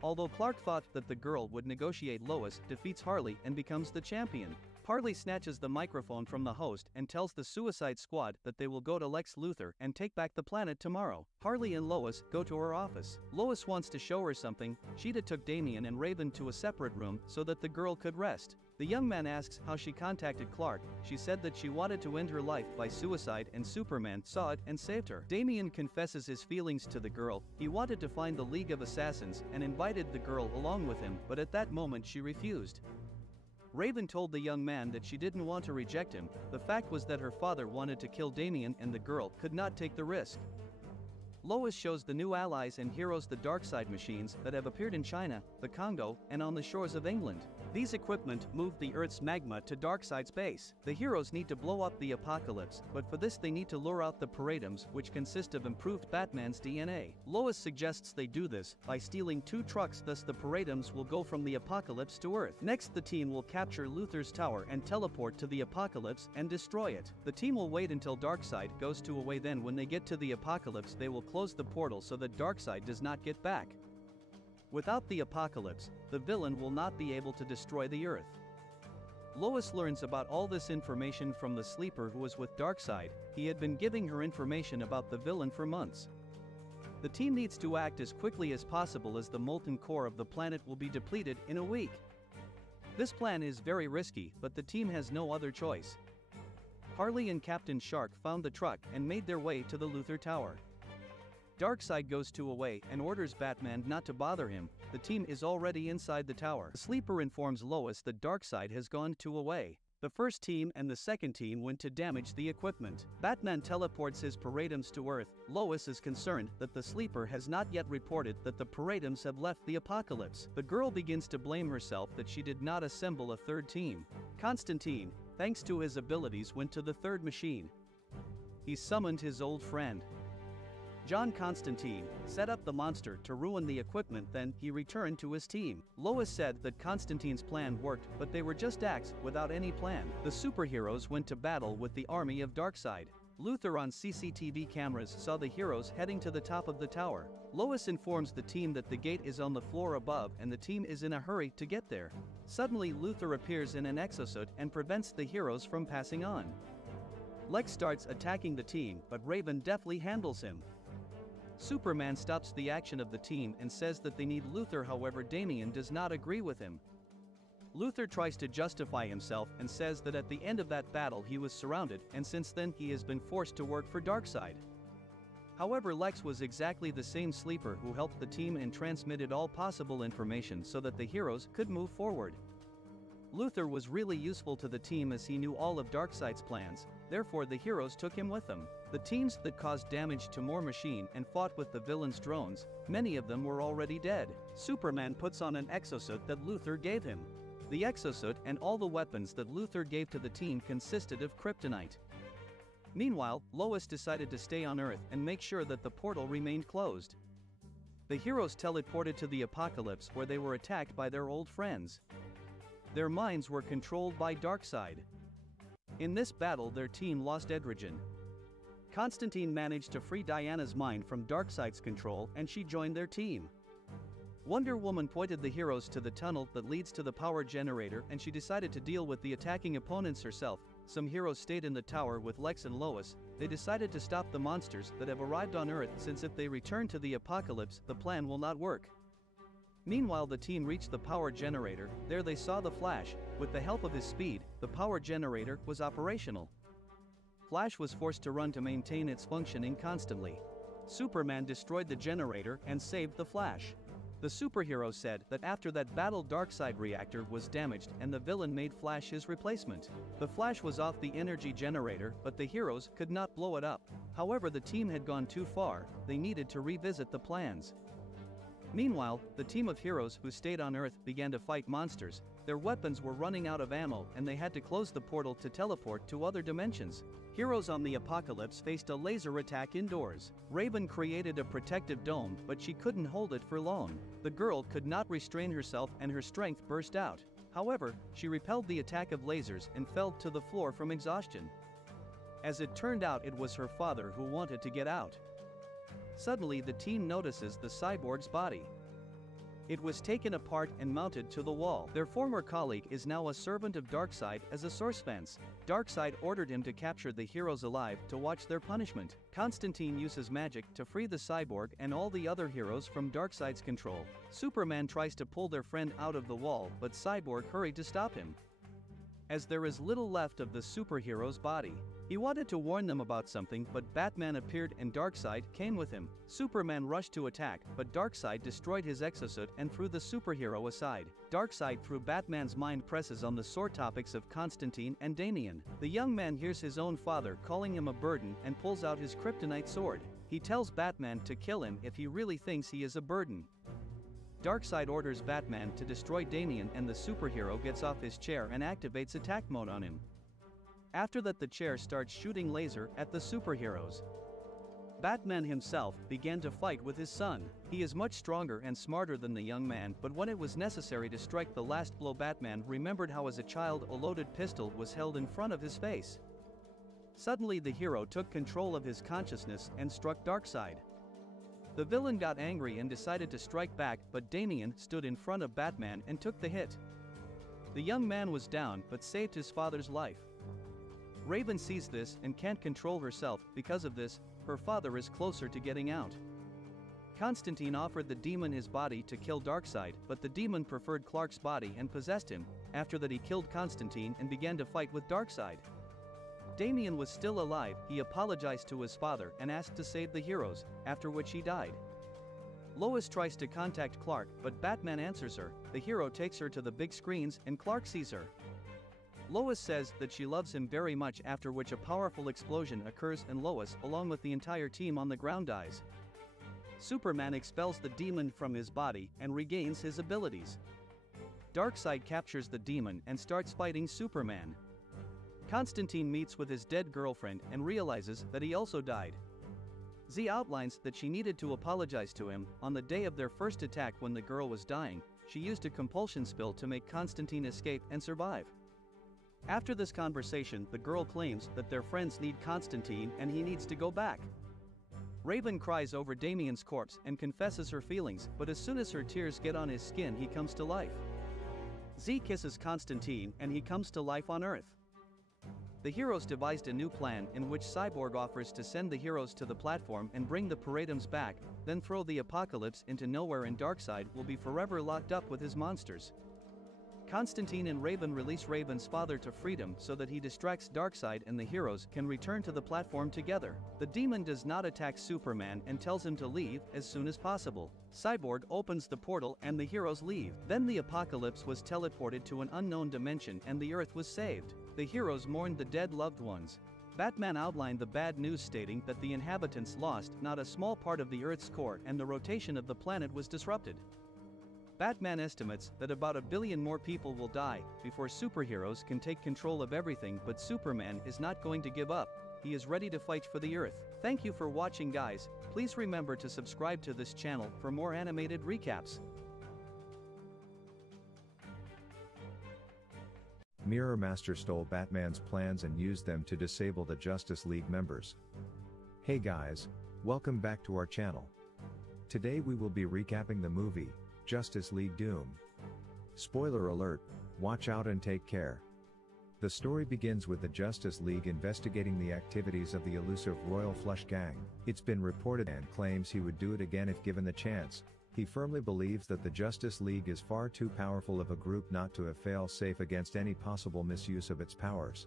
Although Clark thought that the girl would negotiate, Lois defeats Harley and becomes the champion. Harley snatches the microphone from the host and tells the Suicide Squad that they will go to Lex Luthor and take back the planet tomorrow. Harley and Lois go to her office. Lois wants to show her something. Sheeta took Damian and Raven to a separate room so that the girl could rest. The young man asks how she contacted Clark. She said that she wanted to end her life by suicide and Superman saw it and saved her. Damian confesses his feelings to the girl. He wanted to find the League of Assassins and invited the girl along with him, but at that moment she refused. Raven told the young man that she didn't want to reject him. The fact was that her father wanted to kill Damian and the girl could not take the risk. Lois shows the new allies and heroes the Darkseid machines that have appeared in China, the Congo, and on the shores of England. These equipment move the Earth's magma to Darkseid's base. The heroes need to blow up the apocalypse, but for this they need to lure out the Paradums, which consist of improved Batman's DNA. Lois suggests they do this by stealing 2 trucks, thus the Paradums will go from the apocalypse to Earth. Next, the team will capture Luthor's tower and teleport to the apocalypse and destroy it. The team will wait until Darkseid goes to away, then when they get to the apocalypse they will close the portal so that Darkseid does not get back. Without the apocalypse, the villain will not be able to destroy the Earth. Lois learns about all this information from the sleeper who was with Darkseid. He had been giving her information about the villain for months. The team needs to act as quickly as possible as the molten core of the planet will be depleted in a week. This plan is very risky, but the team has no other choice. Harley and Captain Shark found the truck and made their way to the Luthor Tower. Darkseid goes to away and orders Batman not to bother him. The team is already inside the tower. The sleeper informs Lois that Darkseid has gone to away. The first team and the second team went to damage the equipment. Batman teleports his Paradums to Earth. Lois is concerned that the sleeper has not yet reported that the Paradums have left the apocalypse. The girl begins to blame herself that she did not assemble a third team. Constantine, thanks to his abilities, went to the third machine. He summoned his old friend. John Constantine set up the monster to ruin the equipment, then he returned to his team. Lois said that Constantine's plan worked, but they were just acts without any plan. The superheroes went to battle with the army of Darkseid. Luthor on CCTV cameras saw the heroes heading to the top of the tower. Lois informs the team that the gate is on the floor above and the team is in a hurry to get there. Suddenly Luthor appears in an exosuit and prevents the heroes from passing on. Lex starts attacking the team, but Raven deftly handles him. Superman stops the action of the team and says that they need Luthor, however Damian does not agree with him. Luthor tries to justify himself and says that at the end of that battle he was surrounded and since then he has been forced to work for Darkseid. However, Lex was exactly the same sleeper who helped the team and transmitted all possible information so that the heroes could move forward. Luthor was really useful to the team as he knew all of Darkseid's plans, therefore the heroes took him with them. The teams that caused damage to War Machine and fought with the villain's drones, many of them were already dead. Superman puts on an exosuit that Luthor gave him. The exosuit and all the weapons that Luthor gave to the team consisted of kryptonite. Meanwhile, Lois decided to stay on Earth and make sure that the portal remained closed. The heroes teleported to the Apocalypse where they were attacked by their old friends. Their minds were controlled by Darkseid. In this battle their team lost Edrigen. Constantine managed to free Diana's mind from Darkseid's control and she joined their team. Wonder Woman pointed the heroes to the tunnel that leads to the power generator and she decided to deal with the attacking opponents herself. Some heroes stayed in the tower with Lex and Lois. They decided to stop the monsters that have arrived on Earth since if they return to the Apocalypse the plan will not work. Meanwhile the team reached the power generator, there they saw the Flash. With the help of his speed, the power generator was operational. Flash was forced to run to maintain its functioning constantly. Superman destroyed the generator and saved the Flash. The superhero said that after that battle Darkseid reactor was damaged and the villain made Flash his replacement. The Flash was off the energy generator but the heroes could not blow it up. However the team had gone too far, they needed to revisit the plans. Meanwhile, the team of heroes who stayed on Earth began to fight monsters. Their weapons were running out of ammo and they had to close the portal to teleport to other dimensions. Heroes on the Apocalypse faced a laser attack indoors. Raven created a protective dome but she couldn't hold it for long. The girl could not restrain herself and her strength burst out. However, she repelled the attack of lasers and fell to the floor from exhaustion. As it turned out it was her father who wanted to get out. Suddenly the team notices the cyborg's body. It was taken apart and mounted to the wall. Their former colleague is now a servant of Darkseid as a source fence. Darkseid ordered him to capture the heroes alive to watch their punishment. Constantine uses magic to free the cyborg and all the other heroes from Darkseid's control. Superman tries to pull their friend out of the wall but Cyborg hurried to stop him. As there is little left of the superhero's body. He wanted to warn them about something but Batman appeared and Darkseid came with him. Superman rushed to attack but Darkseid destroyed his exosuit and threw the superhero aside. Darkseid through Batman's mind presses on the sore topics of Constantine and Damian. The young man hears his own father calling him a burden and pulls out his kryptonite sword. He tells Batman to kill him if he really thinks he is a burden. Darkseid orders Batman to destroy Damian and the superhero gets off his chair and activates attack mode on him. After that the chair starts shooting laser at the superheroes. Batman himself began to fight with his son. He is much stronger and smarter than the young man but when it was necessary to strike the last blow Batman remembered how as a child a loaded pistol was held in front of his face. Suddenly the hero took control of his consciousness and struck Darkseid. The villain got angry and decided to strike back but Damian stood in front of Batman and took the hit. The young man was down but saved his father's life. Raven sees this and can't control herself. Because of this, her father is closer to getting out. Constantine offered the demon his body to kill Darkseid, but the demon preferred Clark's body and possessed him. After that he killed Constantine and began to fight with Darkseid. Damian was still alive, he apologized to his father and asked to save the heroes, after which he died. Lois tries to contact Clark, but Batman answers her. The hero takes her to the big screens and Clark sees her. Lois says that she loves him very much after which a powerful explosion occurs and Lois along with the entire team on the ground dies. Superman expels the demon from his body and regains his abilities. Darkseid captures the demon and starts fighting Superman. Constantine meets with his dead girlfriend and realizes that he also died. Z outlines that she needed to apologize to him. On the day of their first attack when the girl was dying, she used a compulsion spell to make Constantine escape and survive. After this conversation, the girl claims that their friends need Constantine and he needs to go back. Raven cries over Damian's corpse and confesses her feelings, but as soon as her tears get on his skin he comes to life. Z kisses Constantine and he comes to life on Earth. The heroes devised a new plan in which Cyborg offers to send the heroes to the platform and bring the Paradums back, then throw the Apocalypse into nowhere and Darkseid will be forever locked up with his monsters. Constantine and Raven release Raven's father to freedom so that he distracts Darkseid and the heroes can return to the platform together. The demon does not attack Superman and tells him to leave as soon as possible. Cyborg opens the portal and the heroes leave. Then the Apocalypse was teleported to an unknown dimension and the Earth was saved. The heroes mourned the dead loved ones. Batman outlined the bad news, stating that the inhabitants lost not a small part of the Earth's core and the rotation of the planet was disrupted. Batman estimates that about 1 billion more people will die before superheroes can take control of everything, but Superman is not going to give up. He is ready to fight for the Earth. Thank you for watching, guys. Please remember to subscribe to this channel for more animated recaps. Mirror Master stole Batman's plans and used them to disable the Justice League members. Hey guys, welcome back to our channel. Today we will be recapping the movie, Justice League Doom. Spoiler alert, watch out and take care. The story begins with the Justice League investigating the activities of the elusive Royal Flush Gang. It's been reported and claims he would do it again if given the chance. He firmly believes that the Justice League is far too powerful of a group not to have fail-safe against any possible misuse of its powers.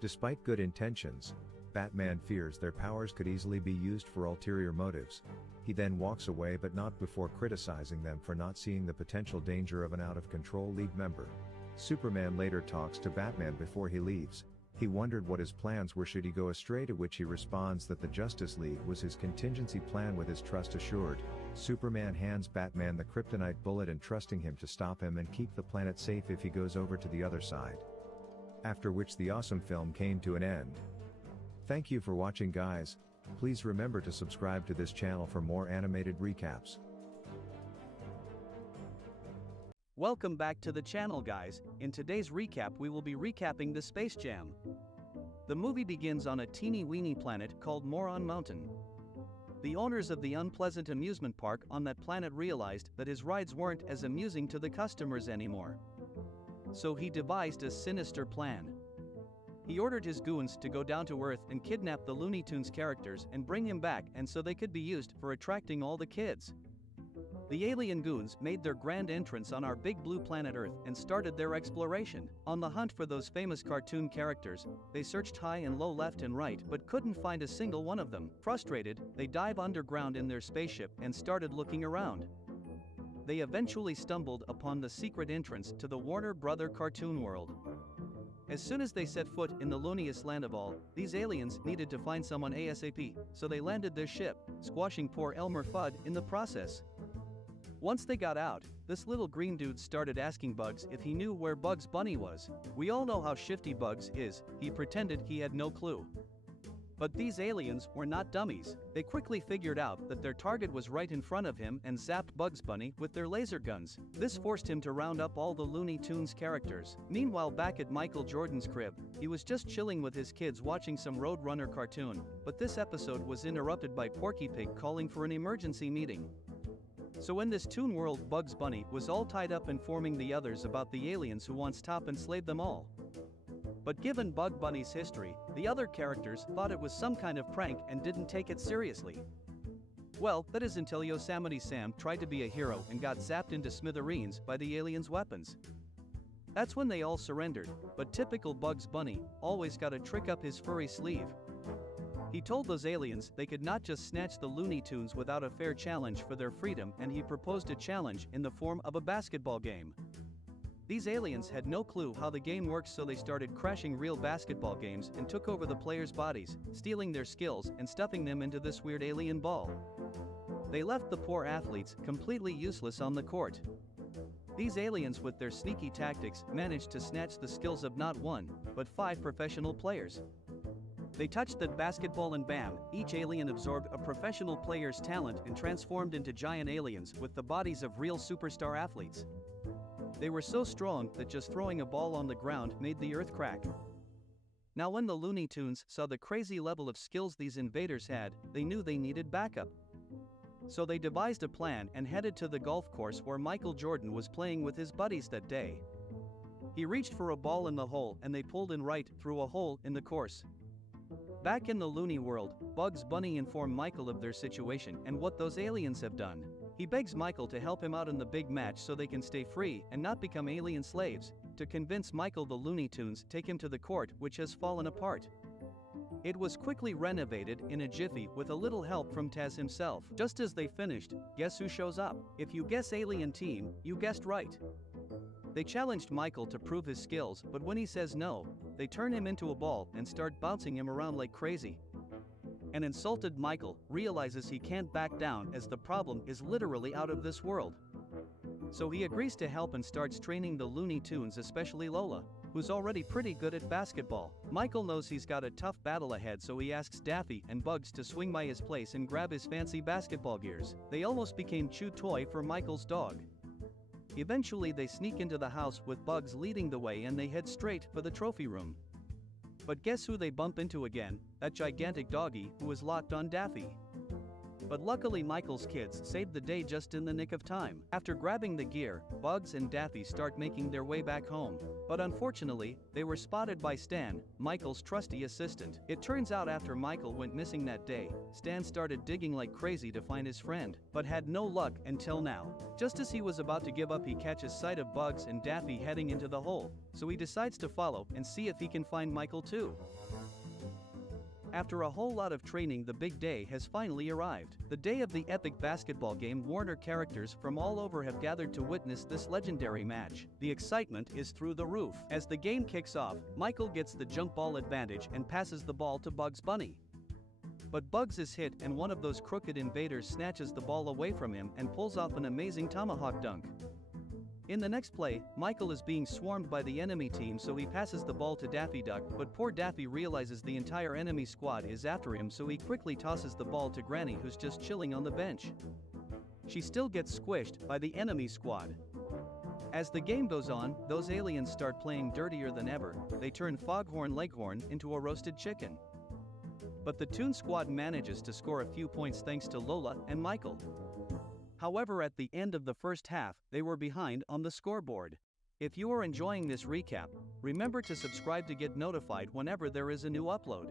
Despite good intentions, Batman fears their powers could easily be used for ulterior motives. He then walks away, but not before criticizing them for not seeing the potential danger of an out-of-control League member. Superman later talks to Batman before he leaves. He wondered what his plans were should he go astray, to which he responds that the Justice League was his contingency plan with his trust assured. Superman hands Batman the kryptonite bullet, entrusting him to stop him and keep the planet safe if he goes over to the other side. After which the awesome film came to an end. Thank you for watching, guys. Please remember to subscribe to this channel for more animated recaps. Welcome back to the channel, guys. In today's recap we will be recapping the Space Jam. The movie begins on a teeny-weeny planet called Moron Mountain. The owners of the unpleasant amusement park on that planet realized that his rides weren't as amusing to the customers anymore. So he devised a sinister plan. He ordered his goons to go down to Earth and kidnap the Looney Tunes characters and bring him back, and so they could be used for attracting all the kids. The alien goons made their grand entrance on our big blue planet Earth and started their exploration. On the hunt for those famous cartoon characters, they searched high and low, left and right, but couldn't find a single one of them. Frustrated, they dive underground in their spaceship and started looking around. They eventually stumbled upon the secret entrance to the Warner Brother cartoon world. As soon as they set foot in the looniest land of all, these aliens needed to find someone ASAP, so they landed their ship, squashing poor Elmer Fudd in the process. Once they got out, this little green dude started asking Bugs if he knew where Bugs Bunny was. We all know how shifty Bugs is. He pretended he had no clue. But these aliens were not dummies. They quickly figured out that their target was right in front of him and zapped Bugs Bunny with their laser guns. This forced him to round up all the Looney Tunes characters. Meanwhile, back at Michael Jordan's crib, he was just chilling with his kids watching some Roadrunner cartoon, but this episode was interrupted by Porky Pig calling for an emergency meeting. So in this toon world, Bugs Bunny was all tied up informing the others about the aliens who once top and slayed them all. But given Bug Bunny's history, the other characters thought it was some kind of prank and didn't take it seriously. Well, that is until Yosemite Sam tried to be a hero and got zapped into smithereens by the aliens' weapons. That's when they all surrendered, but typical Bugs Bunny always got a trick up his furry sleeve. He told those aliens they could not just snatch the Looney Tunes without a fair challenge for their freedom, and he proposed a challenge in the form of a basketball game. These aliens had no clue how the game works, so they started crashing real basketball games and took over the players' bodies, stealing their skills and stuffing them into this weird alien ball. They left the poor athletes completely useless on the court. These aliens, with their sneaky tactics, managed to snatch the skills of not one, but 5 professional players. They touched that basketball and bam, each alien absorbed a professional player's talent and transformed into giant aliens with the bodies of real superstar athletes. They were so strong that just throwing a ball on the ground made the earth crack. Now when the Looney Tunes saw the crazy level of skills these invaders had, they knew they needed backup. So they devised a plan and headed to the golf course where Michael Jordan was playing with his buddies that day. He reached for a ball in the hole and they pulled in right through a hole in the course. Back in the Looney world, Bugs Bunny informed Michael of their situation and what those aliens have done. He begs Michael to help him out in the big match so they can stay free and not become alien slaves. To convince Michael, the Looney Tunes take him to the court, which has fallen apart. It was quickly renovated in a jiffy with a little help from Taz himself. Just as they finished, guess who shows up? If you guess Alien Team, you guessed right. They challenged Michael to prove his skills, but when he says no, they turn him into a ball and start bouncing him around like crazy. An insulted Michael realizes he can't back down as the problem is literally out of this world. So he agrees to help and starts training the Looney Tunes, especially Lola, who's already pretty good at basketball. Michael knows he's got a tough battle ahead, so he asks Daffy and Bugs to swing by his place and grab his fancy basketball gears. They almost became chew toy for Michael's dog. Eventually they sneak into the house with Bugs leading the way and they head straight for the trophy room. But guess who they bump into again? That gigantic doggy who is locked on Daffy. But luckily Michael's kids saved the day just in the nick of time. After grabbing the gear, Bugs and Daffy start making their way back home. But unfortunately, they were spotted by Stan, Michael's trusty assistant. It turns out after Michael went missing that day, Stan started digging like crazy to find his friend, but had no luck until now. Just as he was about to give up, he catches sight of Bugs and Daffy heading into the hole, so he decides to follow and see if he can find Michael too. After a whole lot of training, the big day has finally arrived. The day of the epic basketball game. Warner characters from all over have gathered to witness this legendary match. The excitement is through the roof. As the game kicks off, Michael gets the jump ball advantage and passes the ball to Bugs Bunny. But Bugs is hit and one of those crooked invaders snatches the ball away from him and pulls off an amazing tomahawk dunk. In the next play, Michael is being swarmed by the enemy team, so he passes the ball to Daffy Duck, but poor Daffy realizes the entire enemy squad is after him, so he quickly tosses the ball to Granny, who's just chilling on the bench. She still gets squished by the enemy squad. As the game goes on, those aliens start playing dirtier than ever. They turn Foghorn Leghorn into a roasted chicken. But the Toon Squad manages to score a few points thanks to Lola and Michael. However, at the end of the first half, they were behind on the scoreboard. If you are enjoying this recap, remember to subscribe to get notified whenever there is a new upload.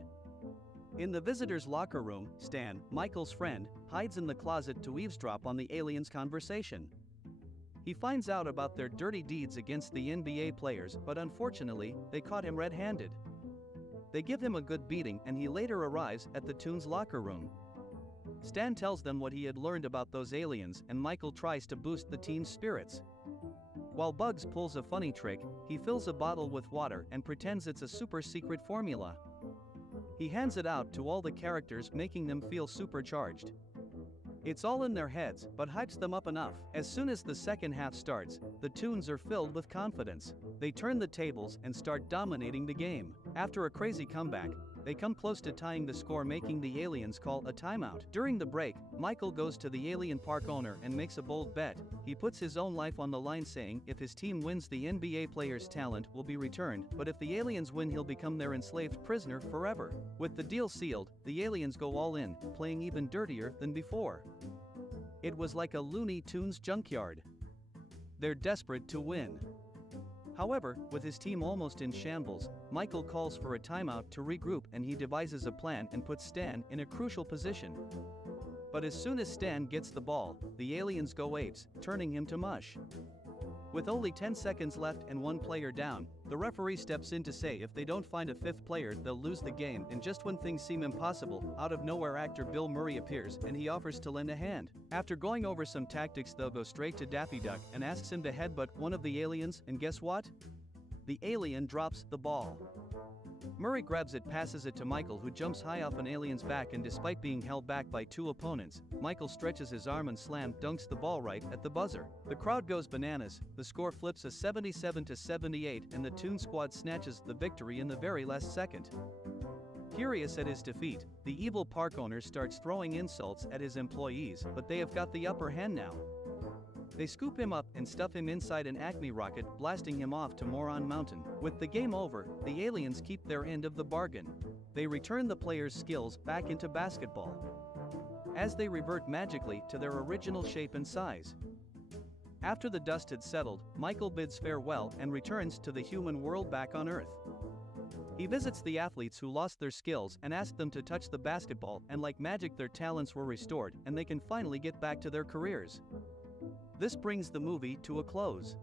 In the visitors' locker room, Stan, Michael's friend, hides in the closet to eavesdrop on the aliens' conversation. He finds out about their dirty deeds against the NBA players, but unfortunately, they caught him red-handed. They give him a good beating and he later arrives at the Toons' locker room. Stan tells them what he had learned about those aliens and Michael tries to boost the team's spirits. While Bugs pulls a funny trick, he fills a bottle with water and pretends it's a super secret formula. He hands it out to all the characters, making them feel supercharged. It's all in their heads, but hypes them up enough. As soon as the second half starts, the Toons are filled with confidence. They turn the tables and start dominating the game. After a crazy comeback, they come close to tying the score, making the aliens call a timeout. During the break, Michael goes to the alien park owner and makes a bold bet. He puts his own life on the line, saying if his team wins, the NBA player's talent will be returned, but if the aliens win, he'll become their enslaved prisoner forever. With the deal sealed, the aliens go all in, playing even dirtier than before. It was like a Looney Tunes junkyard. They're desperate to win. However, with his team almost in shambles, Michael calls for a timeout to regroup and he devises a plan and puts Stan in a crucial position. But as soon as Stan gets the ball, the aliens go apes, turning him to mush. With only 10 seconds left and one player down, the referee steps in to say if they don't find a fifth player, they'll lose the game. And just when things seem impossible, out of nowhere actor Bill Murray appears and he offers to lend a hand. After going over some tactics, they'll go straight to Daffy Duck and asks him to headbutt one of the aliens, and guess what? The alien drops the ball. Murray grabs it, passes it to Michael, who jumps high off an alien's back, and despite being held back by two opponents, Michael stretches his arm and slam dunks the ball right at the buzzer. The crowd goes bananas, the score flips a 77-78 and the Toon Squad snatches the victory in the very last second. Furious at his defeat, the evil park owner starts throwing insults at his employees, but they have got the upper hand now. They scoop him up and stuff him inside an Acme rocket, blasting him off to Moron Mountain. With the game over, the aliens keep their end of the bargain. They return the players' skills back into basketball, as they revert magically to their original shape and size. After the dust had settled, Michael bids farewell and returns to the human world back on Earth. He visits the athletes who lost their skills and asks them to touch the basketball, and like magic their talents were restored and they can finally get back to their careers. This brings the movie to a close.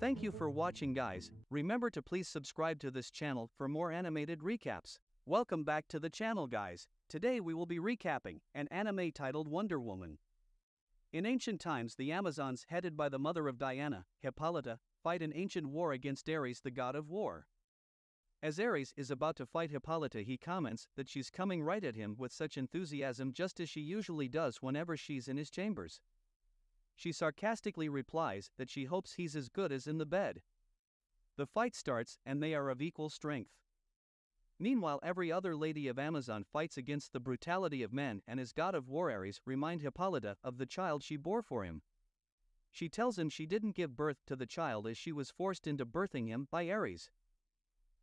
Thank you for watching, guys. Remember to please subscribe to this channel for more animated recaps. Welcome back to the channel, guys. Today we will be recapping an anime titled Wonder Woman. In ancient times, the Amazons, headed by the mother of Diana, Hippolyta, fight an ancient war against Ares, the god of war. As Ares is about to fight Hippolyta, he comments that she's coming right at him with such enthusiasm, just as she usually does whenever she's in his chambers. She sarcastically replies that she hopes he's as good as in the bed. The fight starts and they are of equal strength. Meanwhile, every other lady of Amazon fights against the brutality of men, and as god of war Ares reminds Hippolyta of the child she bore for him. She tells him she didn't give birth to the child as she was forced into birthing him by Ares.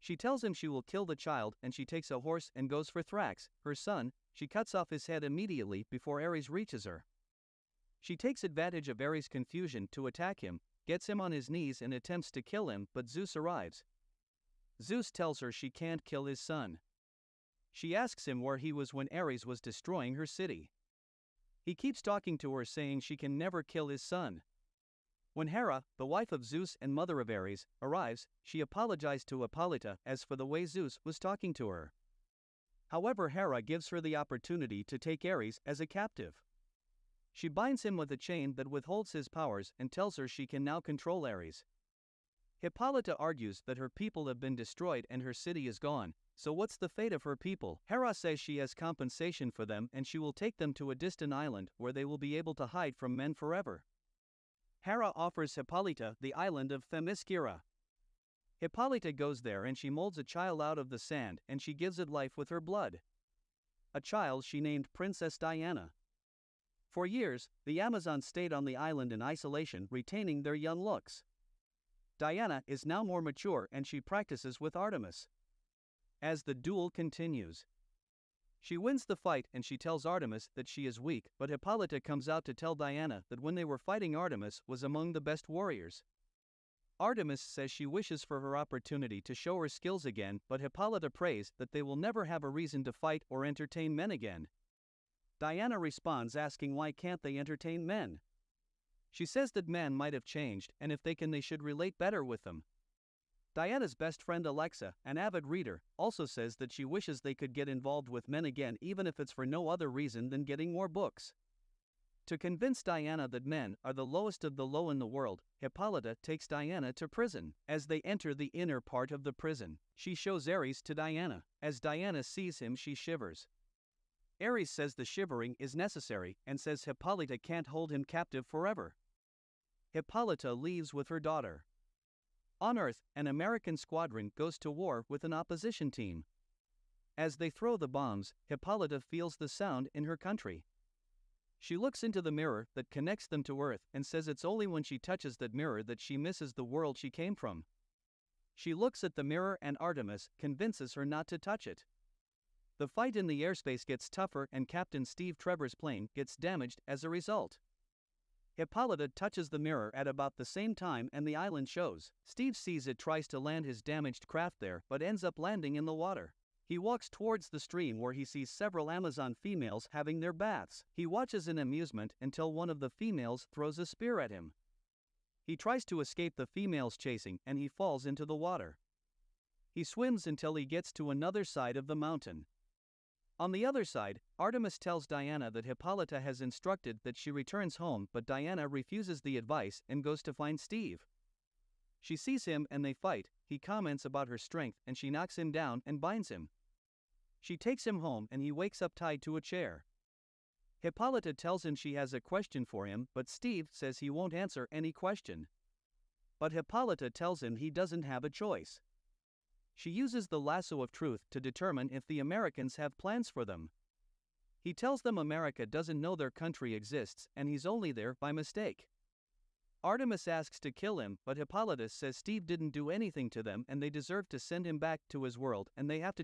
She tells him she will kill the child, and she takes a horse and goes for Thrax, her son. She cuts off his head immediately before Ares reaches her. She takes advantage of Ares' confusion to attack him, gets him on his knees and attempts to kill him, but Zeus arrives. Zeus tells her she can't kill his son. She asks him where he was when Ares was destroying her city. He keeps talking to her, saying she can never kill his son. When Hera, the wife of Zeus and mother of Ares, arrives, she apologized to Hippolyta as for the way Zeus was talking to her. However, Hera gives her the opportunity to take Ares as a captive. She binds him with a chain that withholds his powers and tells her she can now control Ares. Hippolyta argues that her people have been destroyed and her city is gone, so what's the fate of her people? Hera says she has compensation for them and she will take them to a distant island where they will be able to hide from men forever. Hera offers Hippolyta the island of Themyscira. Hippolyta goes there and she molds a child out of the sand and she gives it life with her blood. A child she named Princess Diana. For years, the Amazons stayed on the island in isolation, retaining their young looks. Diana is now more mature and she practices with Artemis. As the duel continues, she wins the fight and she tells Artemis that she is weak, but Hippolyta comes out to tell Diana that when they were fighting, Artemis was among the best warriors. Artemis says she wishes for her opportunity to show her skills again, but Hippolyta prays that they will never have a reason to fight or entertain men again. Diana responds asking why can't they entertain men. She says that men might have changed, and if they can they should relate better with them. Diana's best friend Alexa, an avid reader, also says that she wishes they could get involved with men again, even if it's for no other reason than getting more books. To convince Diana that men are the lowest of the low in the world, Hippolyta takes Diana to prison. As they enter the inner part of the prison, she shows Ares to Diana. As Diana sees him, she shivers. Ares says the shivering is necessary and says Hippolyta can't hold him captive forever. Hippolyta leaves with her daughter. On Earth, an American squadron goes to war with an opposition team. As they throw the bombs, Hippolyta feels the sound in her country. She looks into the mirror that connects them to Earth and says it's only when she touches that mirror that she misses the world she came from. She looks at the mirror and Artemis convinces her not to touch it. The fight in the airspace gets tougher and Captain Steve Trevor's plane gets damaged as a result. Hippolyta touches the mirror at about the same time and the island shows. Steve sees it, tries to land his damaged craft there, but ends up landing in the water. He walks towards the stream where he sees several Amazon females having their baths. He watches in amusement until one of the females throws a spear at him. He tries to escape the females chasing and he falls into the water. He swims until he gets to another side of the mountain. On the other side, Artemis tells Diana that Hippolyta has instructed that she returns home, but Diana refuses the advice and goes to find Steve. She sees him and they fight. He comments about her strength and she knocks him down and binds him. She takes him home and he wakes up tied to a chair. Hippolyta tells him she has a question for him, but Steve says he won't answer any question. But Hippolyta tells him he doesn't have a choice. She uses the lasso of truth to determine if the Americans have plans for them. He tells them America doesn't know their country exists and he's only there by mistake. Artemis asks to kill him, but Hippolyta says Steve didn't do anything to them and they deserve to send him back to his world and they have to choose